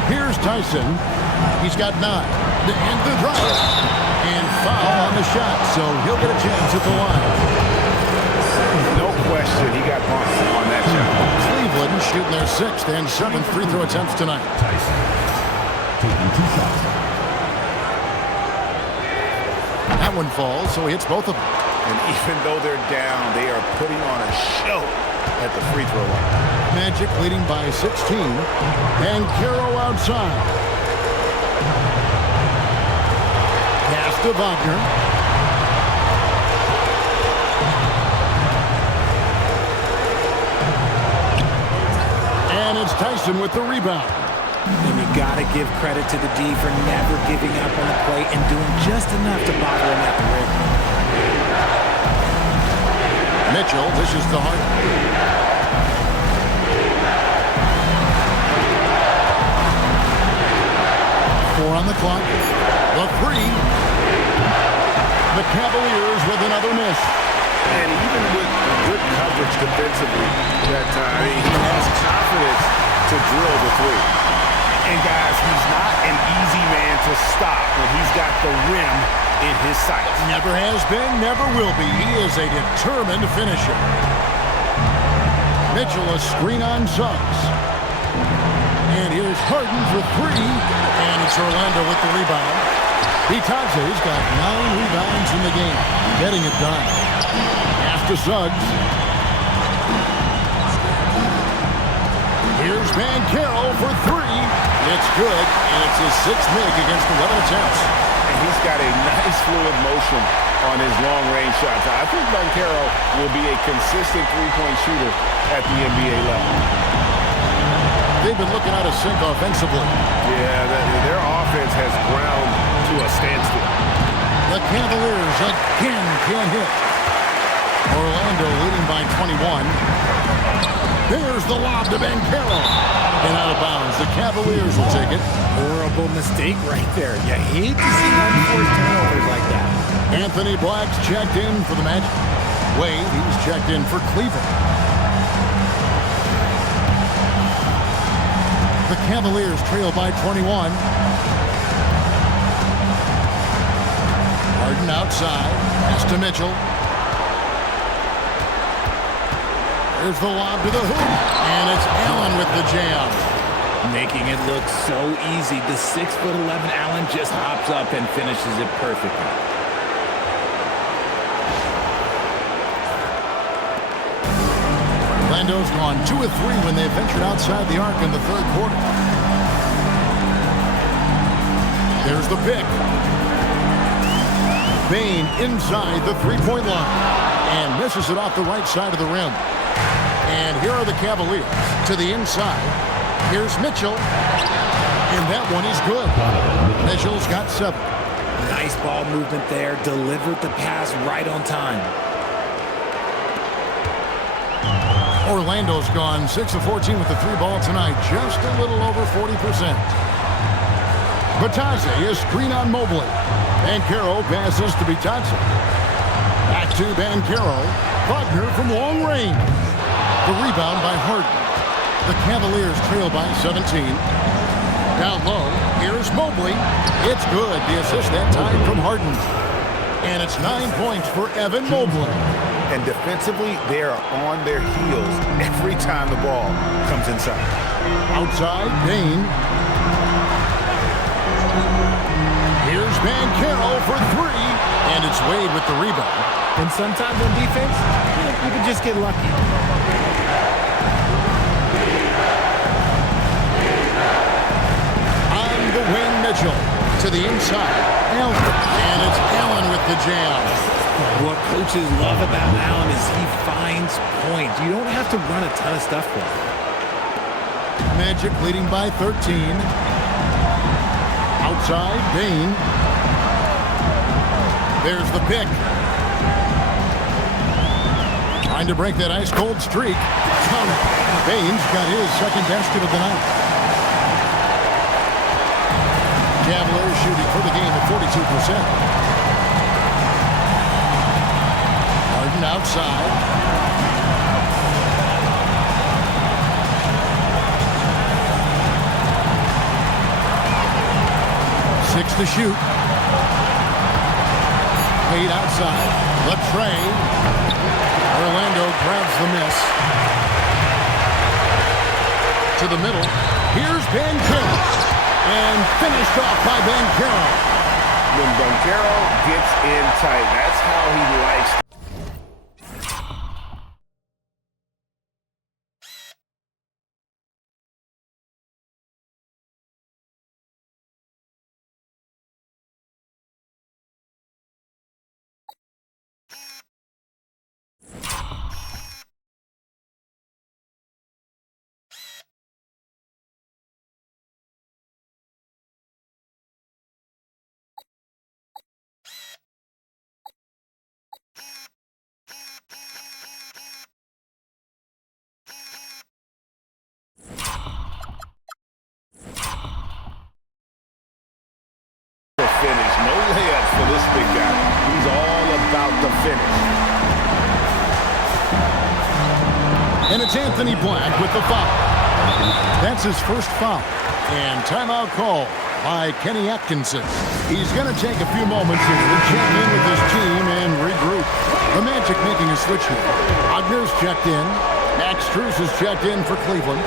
Here's Tyson. He's got 9. To end the drive. And foul on the shot, so he'll get a chance at the line. No question, he got bumped on that shot. Cleveland shooting their 6th and 7th free throw attempts tonight. Taking 2 shots. That one falls, so he hits both of them. And even though they're down, they are putting on a show at the free throw line. Magic leading by 16. And Banchero outside. Pass to Wagner. And it's Tyson with the rebound. And you got to give credit to the D for never giving up on the play and doing just enough to bottle him at the rim. Mitchell dishes to Harden. 4 on the clock. The 3. The Cavaliers with another miss. And even with good coverage defensively that time, he has confidence to drill the 3. And guys, he's not an easy man to stop when he's got the rim in his sights. Never has been, never will be. He is a determined finisher. Mitchell a screen on Suggs. And here's Harden for 3. And it's Orlando with the rebound. Bitaze's got 9 rebounds in the game. Getting it done. Pass to Suggs. Here's Banchero for 3. It's good, and it's his 6th make against 11 attempts. And he's got a nice fluid motion on his long-range shots. I think Banchero will be a consistent three-point shooter at the NBA level. They've been looking out of sync offensively. Yeah, their offense has ground to a standstill. The Cavaliers again can't hit. Orlando leading by 21. There's the lob to Banchero. And out of bounds. The Cavaliers will take it. Horrible mistake right there. You hate to see unforced turnovers like that. Anthony Black's checked in for the Magic. Wade, he's checked in for Cleveland. The Cavaliers trail by 21. Harden outside. Pass to Mitchell. There's the lob to the hoop. And it's Allen with the jam. Making it look so easy. The 6'11" Allen just hops up and finishes it perfectly. Orlando's gone 2 of 3 when they ventured outside the arc in the third quarter. There's the pick. Bane inside the three-point line and misses it off the right side of the rim. And here are the Cavaliers to the inside. Here's Mitchell. And that one is good. Mitchell's got 7. Nice ball movement there. Delivered the pass right on time. Orlando's gone 6 of 14 with the 3 ball tonight. Just a little over 40%. Batase is screen on Mobley. Banchero passes to Batase. Back to Banchero. Wagner from long range. The rebound by Harden. The Cavaliers trail by 17. Down low, here's Mobley. It's good. The assist that time from Harden. And it's 9 points for Evan Mobley. And defensively, they are on their heels every time the ball comes inside. Outside, Bane. Here's Banchero for 3. And it's Wade with the rebound. And sometimes on defense, you can just get lucky. On the wing, Mitchell. To the inside. Allen. And it's Allen with the jam. What coaches love about Allen is he finds points. You don't have to run a ton of stuff for him. Magic leading by 13. Outside, Bane. There's the pick. Trying to break that ice-cold streak. Bane's got his second basket of the night. Cavaliers shooting for the game at 42%. Outside. 6 to shoot. Wade outside. Latrey. Orlando grabs the miss. To the middle. Here's Banchero. And finished off by Banchero. When Banchero gets in tight, that's how he likes to. Finish. No layups for this big guy. He's all about the finish. And it's Anthony Black with the foul. That's his first foul. And timeout call by Kenny Atkinson. He's going to take a few moments here to check in with his team and regroup. The Magic making a switch here. Wagner's checked in. Max Strus is checked in for Cleveland.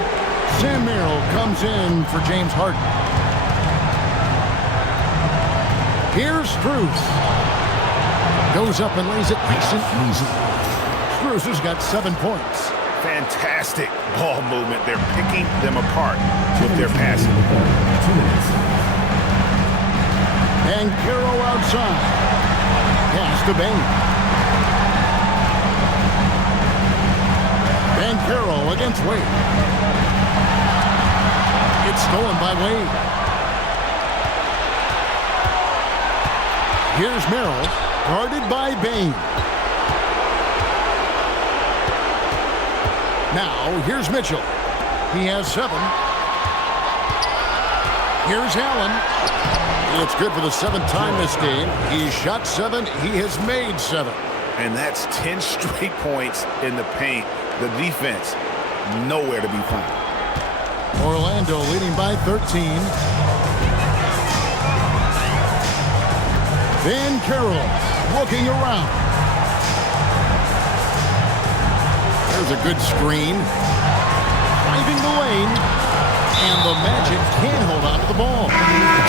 Sam Merrill comes in for James Harden. Here's Strus. Goes up and lays it nice and easy. Strus has got 7 points. Fantastic ball movement. They're picking them apart with their passing. And Banchero outside. Pass to Bane. Banchero against Wade. It's stolen by Wade. Here's Merrill, guarded by Bane. Now, here's Mitchell. He has 7. Here's Allen. It's good for the 7th time this game. He shot 7. He has made 7. And that's 10 straight points in the paint. The defense, nowhere to be found. Orlando leading by 13. Van Carroll looking around. There's a good screen. Driving the lane. And the Magic can't hold on to the ball.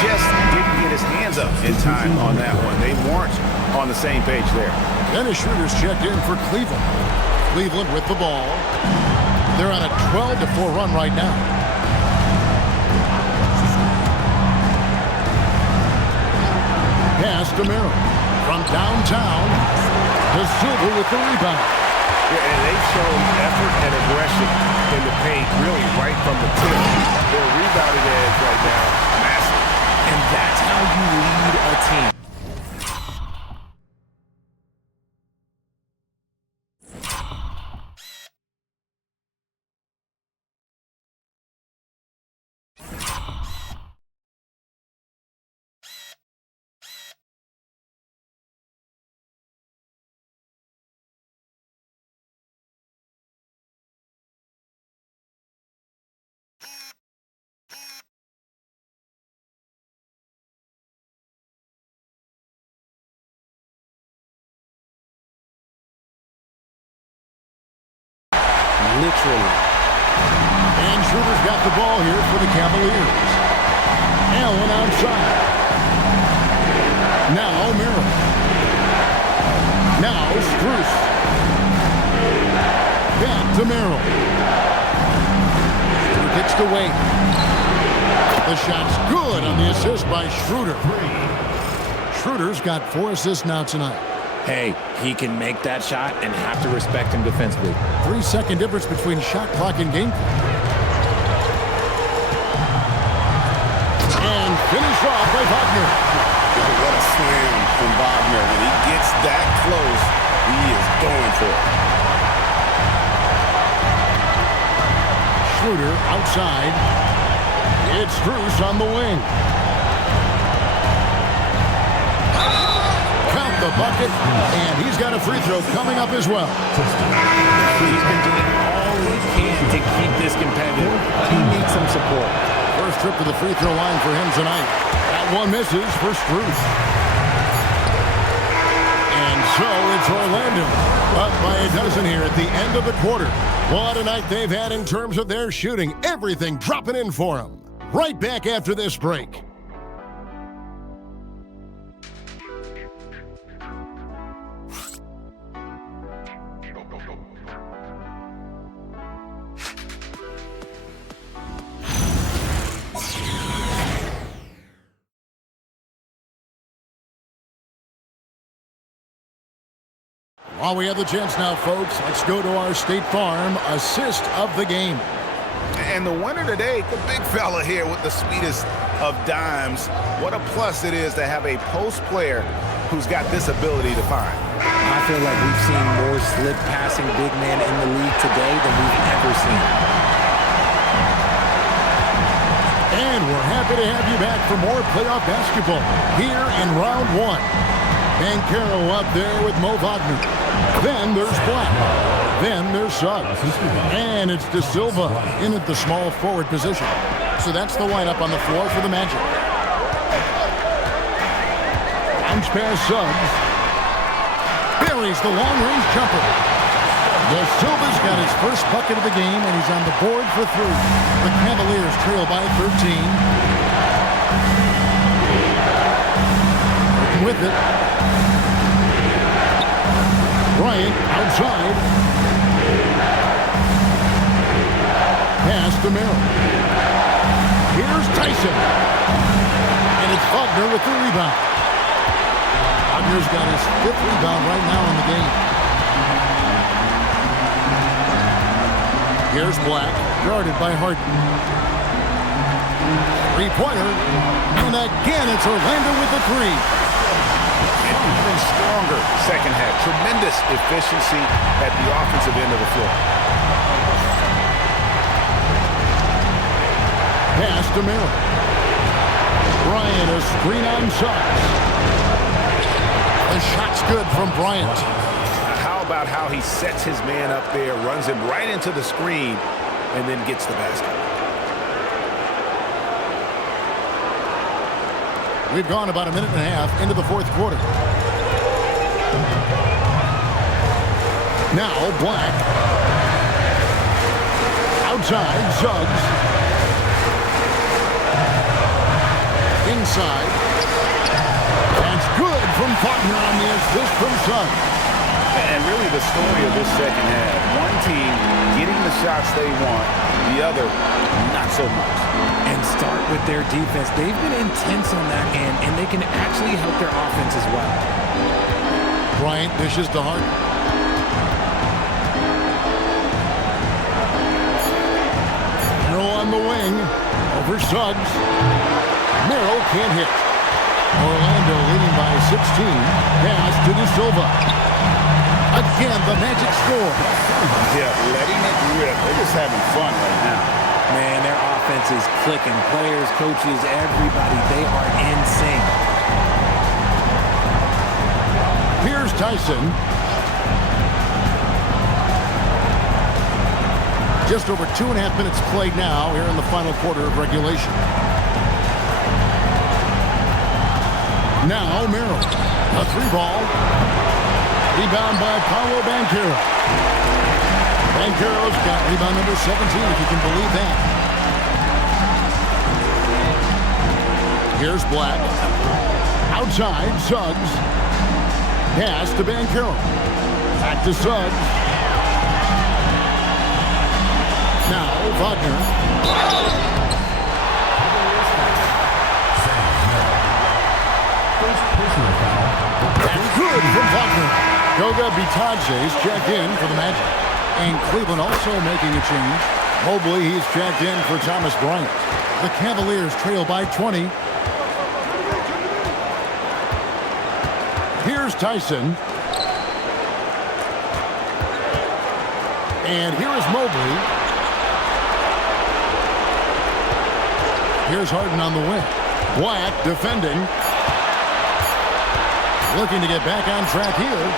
Just didn't get his hands up in time on that one. They weren't on the same page there. Dennis Schroeder's checked in for Cleveland. Cleveland with the ball. They're on a 12-4 run right now. Pass to Merrill. From downtown to Silva with the rebound. Yeah, and they've shown effort and aggression in the paint, really right from the tip. Their rebounding edge right now, massive. And that's how you lead a team. Literally. And Schroeder's got the ball here for the Cavaliers. Allen outside. Now Merrill. Now Strus. Back to Merrill. Schroeder gets to Wade. The shot's good on the assist by Schroeder. Schroeder's got 4 assists now tonight. Hey, he can make that shot and have to respect him defensively. 3-second difference between shot clock and game clock. And finish off by Wagner. What a slam from Wagner. When he gets that close, he is going for it. Schroeder outside. It's Strus on the wing. Count the bucket, and he's got a free throw coming up as well. He's been doing all he can to keep this competitive, but he needs some support. First trip to the free throw line for him tonight. That one misses for Strus. And so it's Orlando up by a dozen here at the end of the quarter. What a night they've had in terms of their shooting. Everything dropping in for them. Right back after this break. While we have the chance now, folks, let's go to our State Farm assist of the game. And the winner today, the big fella here with the sweetest of dimes. What a plus it is to have a post player who's got this ability to find. I feel like we've seen more slip passing big men in the league today than we've ever seen. And we're happy to have you back for more playoff basketball here in round 1. Van Carroll up there with Mo Wagner. Then there's Black. Then there's Suggs. And it's De Silva in at the small forward position. So that's the lineup on the floor for the Magic. Bounce pass Suggs. Buries the long-range jumper. De Silva's got his first bucket of the game, and he's on the board for 3. The Cavaliers trail by 13. With it. Bryant outside. Pass to Merrill. Here's Tyson. And it's Wagner with the rebound. Wagner's got his 5th rebound right now in the game. Here's Black, guarded by Harden. Three-pointer. And again, it's Orlando with the 3. Even stronger second half. Tremendous efficiency at the offensive end of the floor. Pass to Merrill. Bryant, a screen on Suggs. The shot's good from Bryant. How about how he sets his man up there, runs him right into the screen, and then gets the basket. We've gone about a minute and a half into the fourth quarter. Now Black. Outside, Suggs. Inside. That's good from Faulkner on the assist from Suggs. And really the story of this second half. One team getting the shots they want, the other not so much. And start with their defense. They've been intense on that end, and they can actually help their offense as well. Bryant dishes to Hart. Merrill on the wing. Over Suggs. Merrill can't hit. Orlando leading by 16. Pass to De Silva. Again, the Magic score. Yeah, letting it rip. They're just having fun right now. Man, their offense is clicking. Players, coaches, everybody, they are in sync. Here's Tyson. Just over 2.5 minutes played now here in the final quarter of regulation. Now Merrill. A three ball. Rebound by Paolo Banchero. Banchero's got rebound number 17, if you can believe that. Here's Black. Outside, Suggs. Pass to Banchero. Back to Suggs. Now, Wagner. That's good from Wagner. Goga Bitadze's checked in for the Magic. And Cleveland also making a change. Mobley, he's checked in for Thomas Bryant. The Cavaliers trail by 20. Here's Tyson. And here is Mobley. Here's Harden on the wing. Black defending. Looking to get back on track here.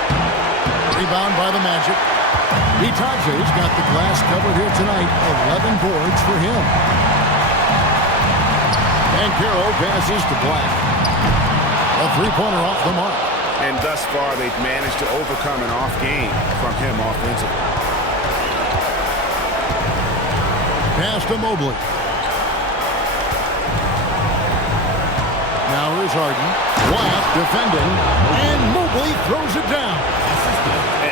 Rebound by the Magic. Bitadze's got the glass covered here tonight. 11 boards for him. Banchero passes to Black. A three-pointer off the mark. And thus far, they've managed to overcome an off game from him offensively. Pass to Mobley. Now here's Harden. Black defending. And Mobley throws it down.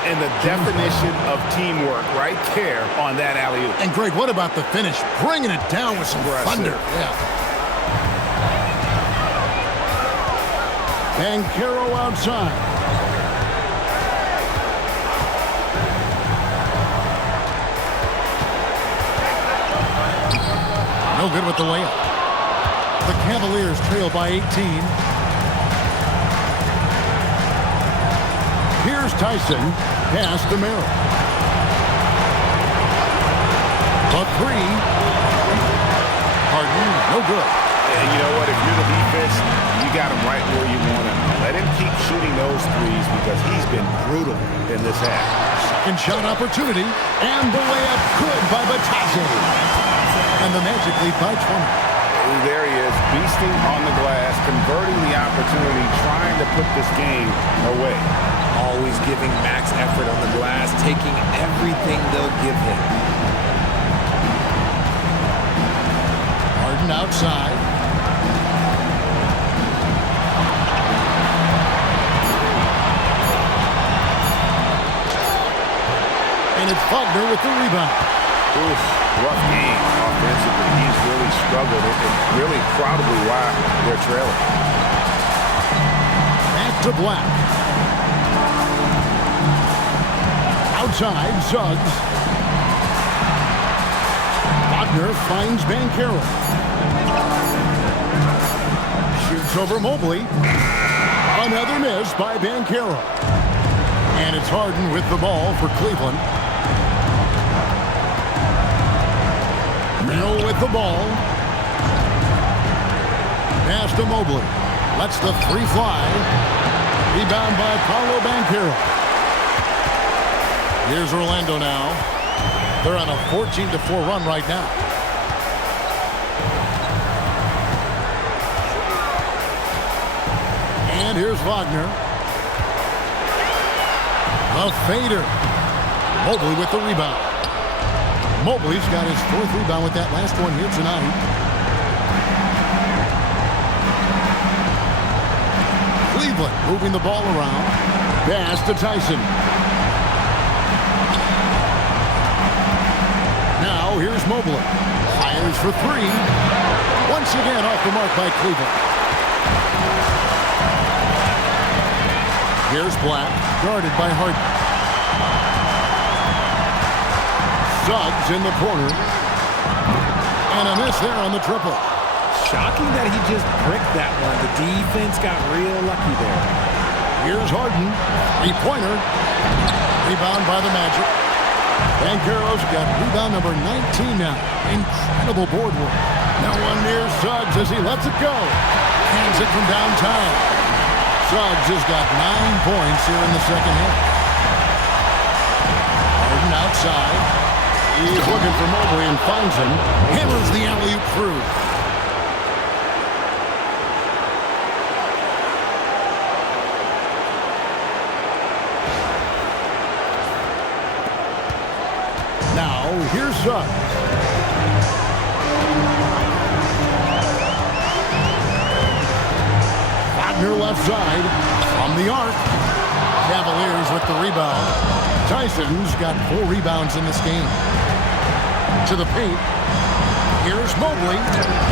And the definition of teamwork right there on that alley-oop. And Greg, what about the finish? Bringing it down with some thunder. Yeah. Banchero outside. No good with the layup. The Cavaliers trail by 18. Here's Tyson. Pass to Merrill. A three. Harden, no good. And you know what? If you're the defense, you got him right where you want him. Let him keep shooting those threes because he's been brutal in this half. Second shot opportunity. And the layup good by Bitadze. And the Magic lead by 20. There he is, beasting on the glass, converting the opportunity, trying to put this game away. Always giving max effort on the glass, taking everything they'll give him. Harden outside. And it's Wagner with the rebound. Oof, rough game offensively. He's really struggled and really probably why they're trailing. Back to Black. Outside, Suggs. Wagner finds Banchero. Shoots over Mobley. Another miss by Banchero. And it's Harden with the ball for Cleveland. Merrill with the ball. Pass to Mobley. Lets the three fly. Rebound by Paolo Banchero. Here's Orlando now. They're on a 14-4 run right now. And here's Wagner. A fader. Mobley with the rebound. Mobley's got his fourth rebound with that last one here tonight. Cleveland moving the ball around. Pass to Tyson. Now here's Mobley. Fires for three. Once again off the mark by Cleveland. Here's Black, guarded by Harden. Suggs in the corner. And a miss there on the triple. Shocking that he just bricked that one. The defense got real lucky there. Here's Harden. Three-pointer. Rebound by the Magic. Banchero's got rebound number 19 now. Incredible board work. Now one near Suggs as he lets it go. Hands it from downtown. Suggs has got 9 points here in the second half. Harden outside. He's looking for Mobley and finds him. Hammers the alley-oop through. Now, here's Suggs. Wagner left side. From the arc. Cavaliers with the rebound. Tyson's got 4 rebounds in this game. To the paint. Here's Mobley.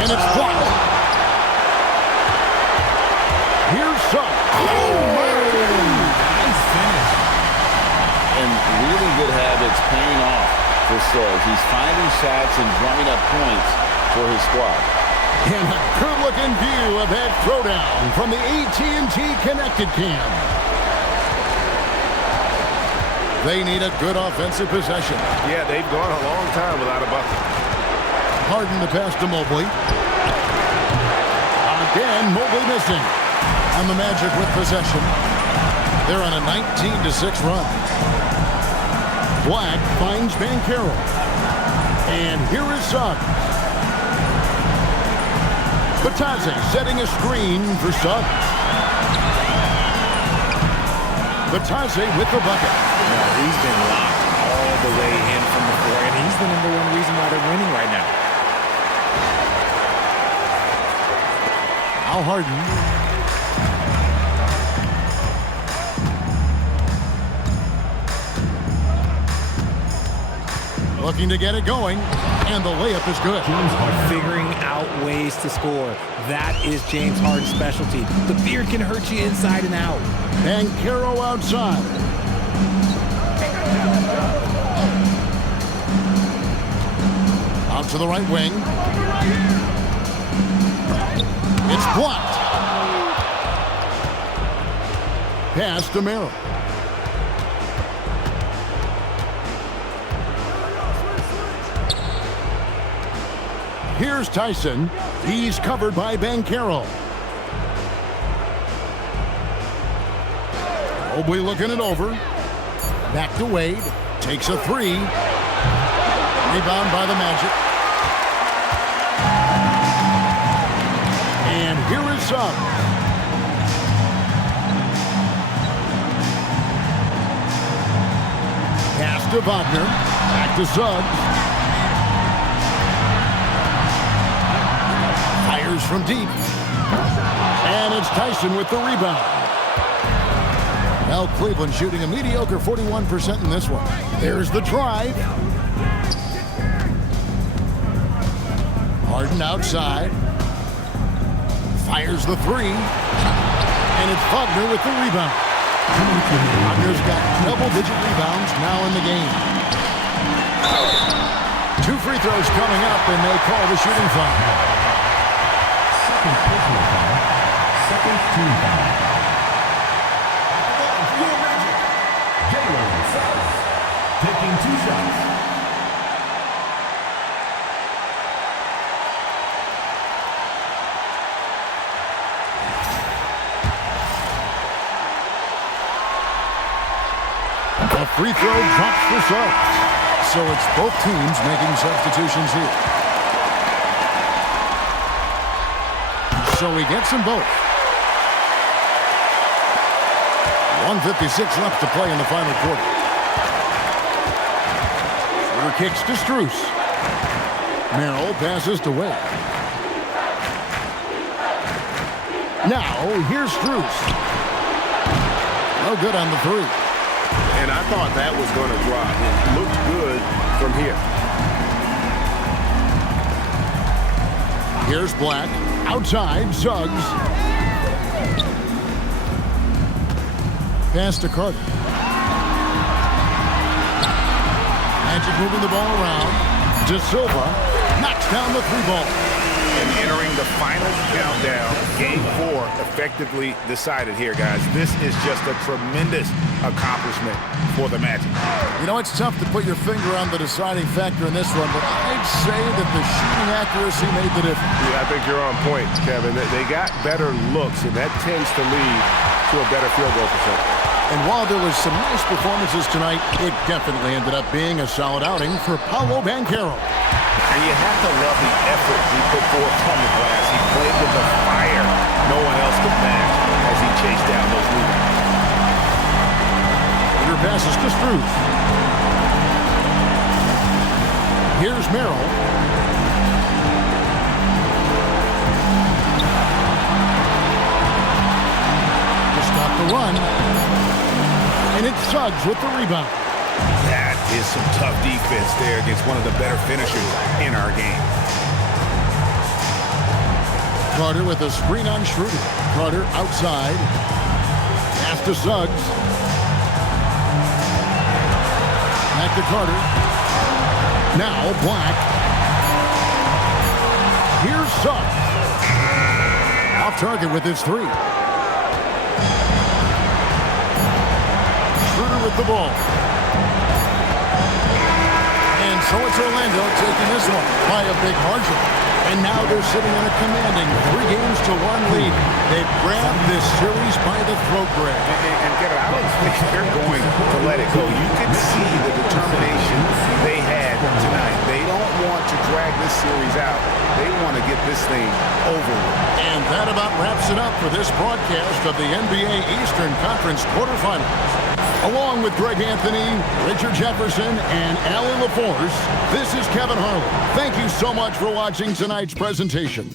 And it's blocked. Here's Suggs. Nice finish. And really good habits paying off for Suggs. He's finding shots and drumming up points for his squad. And a good-looking view of that throwdown from the AT&T Connected Cam. They need a good offensive possession. Yeah, they've gone a long time without a bucket. Harden to pass to Mobley. Again, Mobley missing. And the Magic with possession. They're on a 19-6 run. Black finds Banchero. And here is Suggs. Batadze setting a screen for Suggs. Batadze with the bucket. He's been locked all the way in from the floor, and he's the #1 reason why they're winning right now. Now Harden. Looking to get it going, and the layup is good. Figuring out ways to score. That is James Harden's specialty. The beard can hurt you inside and out. Banchero outside. Out to the right wing. It's blocked. Pass to Merrill. Here's Tyson. He's covered by Banchero. Mobley looking it over. Back to Wade. Takes a three. Rebound by the Magic. And here is Suggs. Pass to Wagner. Back to Suggs. Fires from deep. And it's Tyson with the rebound. Now Cleveland shooting a mediocre 41% in this one. There's the drive. Harden outside. Fires the three. And it's Wagner with the rebound. Wagner's got double-digit rebounds now in the game. 2 free throws coming up, and they call the shooting foul. Second personal foul. Second team foul. Taking 2 shots. A free throw drops for Suggs. So it's both teams making substitutions here. So he gets them both. 1:56 left to play in the final quarter. Schroeder kicks to Strus. Merrill passes to Wade. Now, here's Strus. No good on the three. And I thought that was going to drop. It looked good from here. Here's Black. Outside, Suggs. Pass to Carter. Magic moving the ball around. De Silva knocks down the three ball. And entering the final countdown, Game 4 effectively decided here, guys. This is just a tremendous accomplishment for the Magic. You know, it's tough to put your finger on the deciding factor in this one, but I'd say that the shooting accuracy made the difference. Yeah, I think you're on point, Kevin. They got better looks, and that tends to lead to a better field goal percentage. And while there was some nice performances tonight, it definitely ended up being a solid outing for Paolo Banchero. And you have to love the effort he put forth from the glass. He played with the fire no one else could match as he chased down those rebounds. Under passes to Strus. Here's Merrill. To stop the run. And it's Suggs with the rebound. That is some tough defense there against one of the better finishers in our game. Carter with a screen on Schroeder. Carter outside. Pass to Suggs. Back to Carter. Now Black. Here's Suggs. Off target with his three. Schroeder with the ball. And so it's Orlando taking this one by a big margin. And now they're sitting in a commanding 3-1 lead. They've grabbed this series by the throat, Greg. And get it, I don't think they're going to let it go. You can see the determination they had tonight. They don't want to drag this series out. They want to get this thing over with. And that about wraps it up for this broadcast of the NBA Eastern Conference quarterfinals. Along with Greg Anthony, Richard Jefferson, and Alan LaForce, this is Kevin Harlan. Thank you so much for watching tonight's presentation.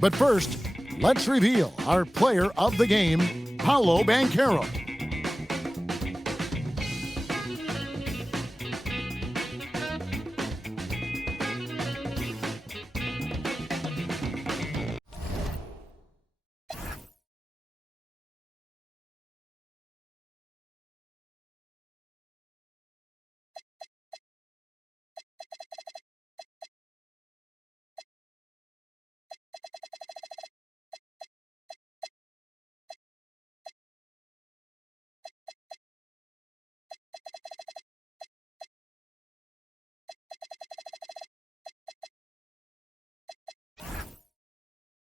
But first, let's reveal our player of the game, Paolo Banchero.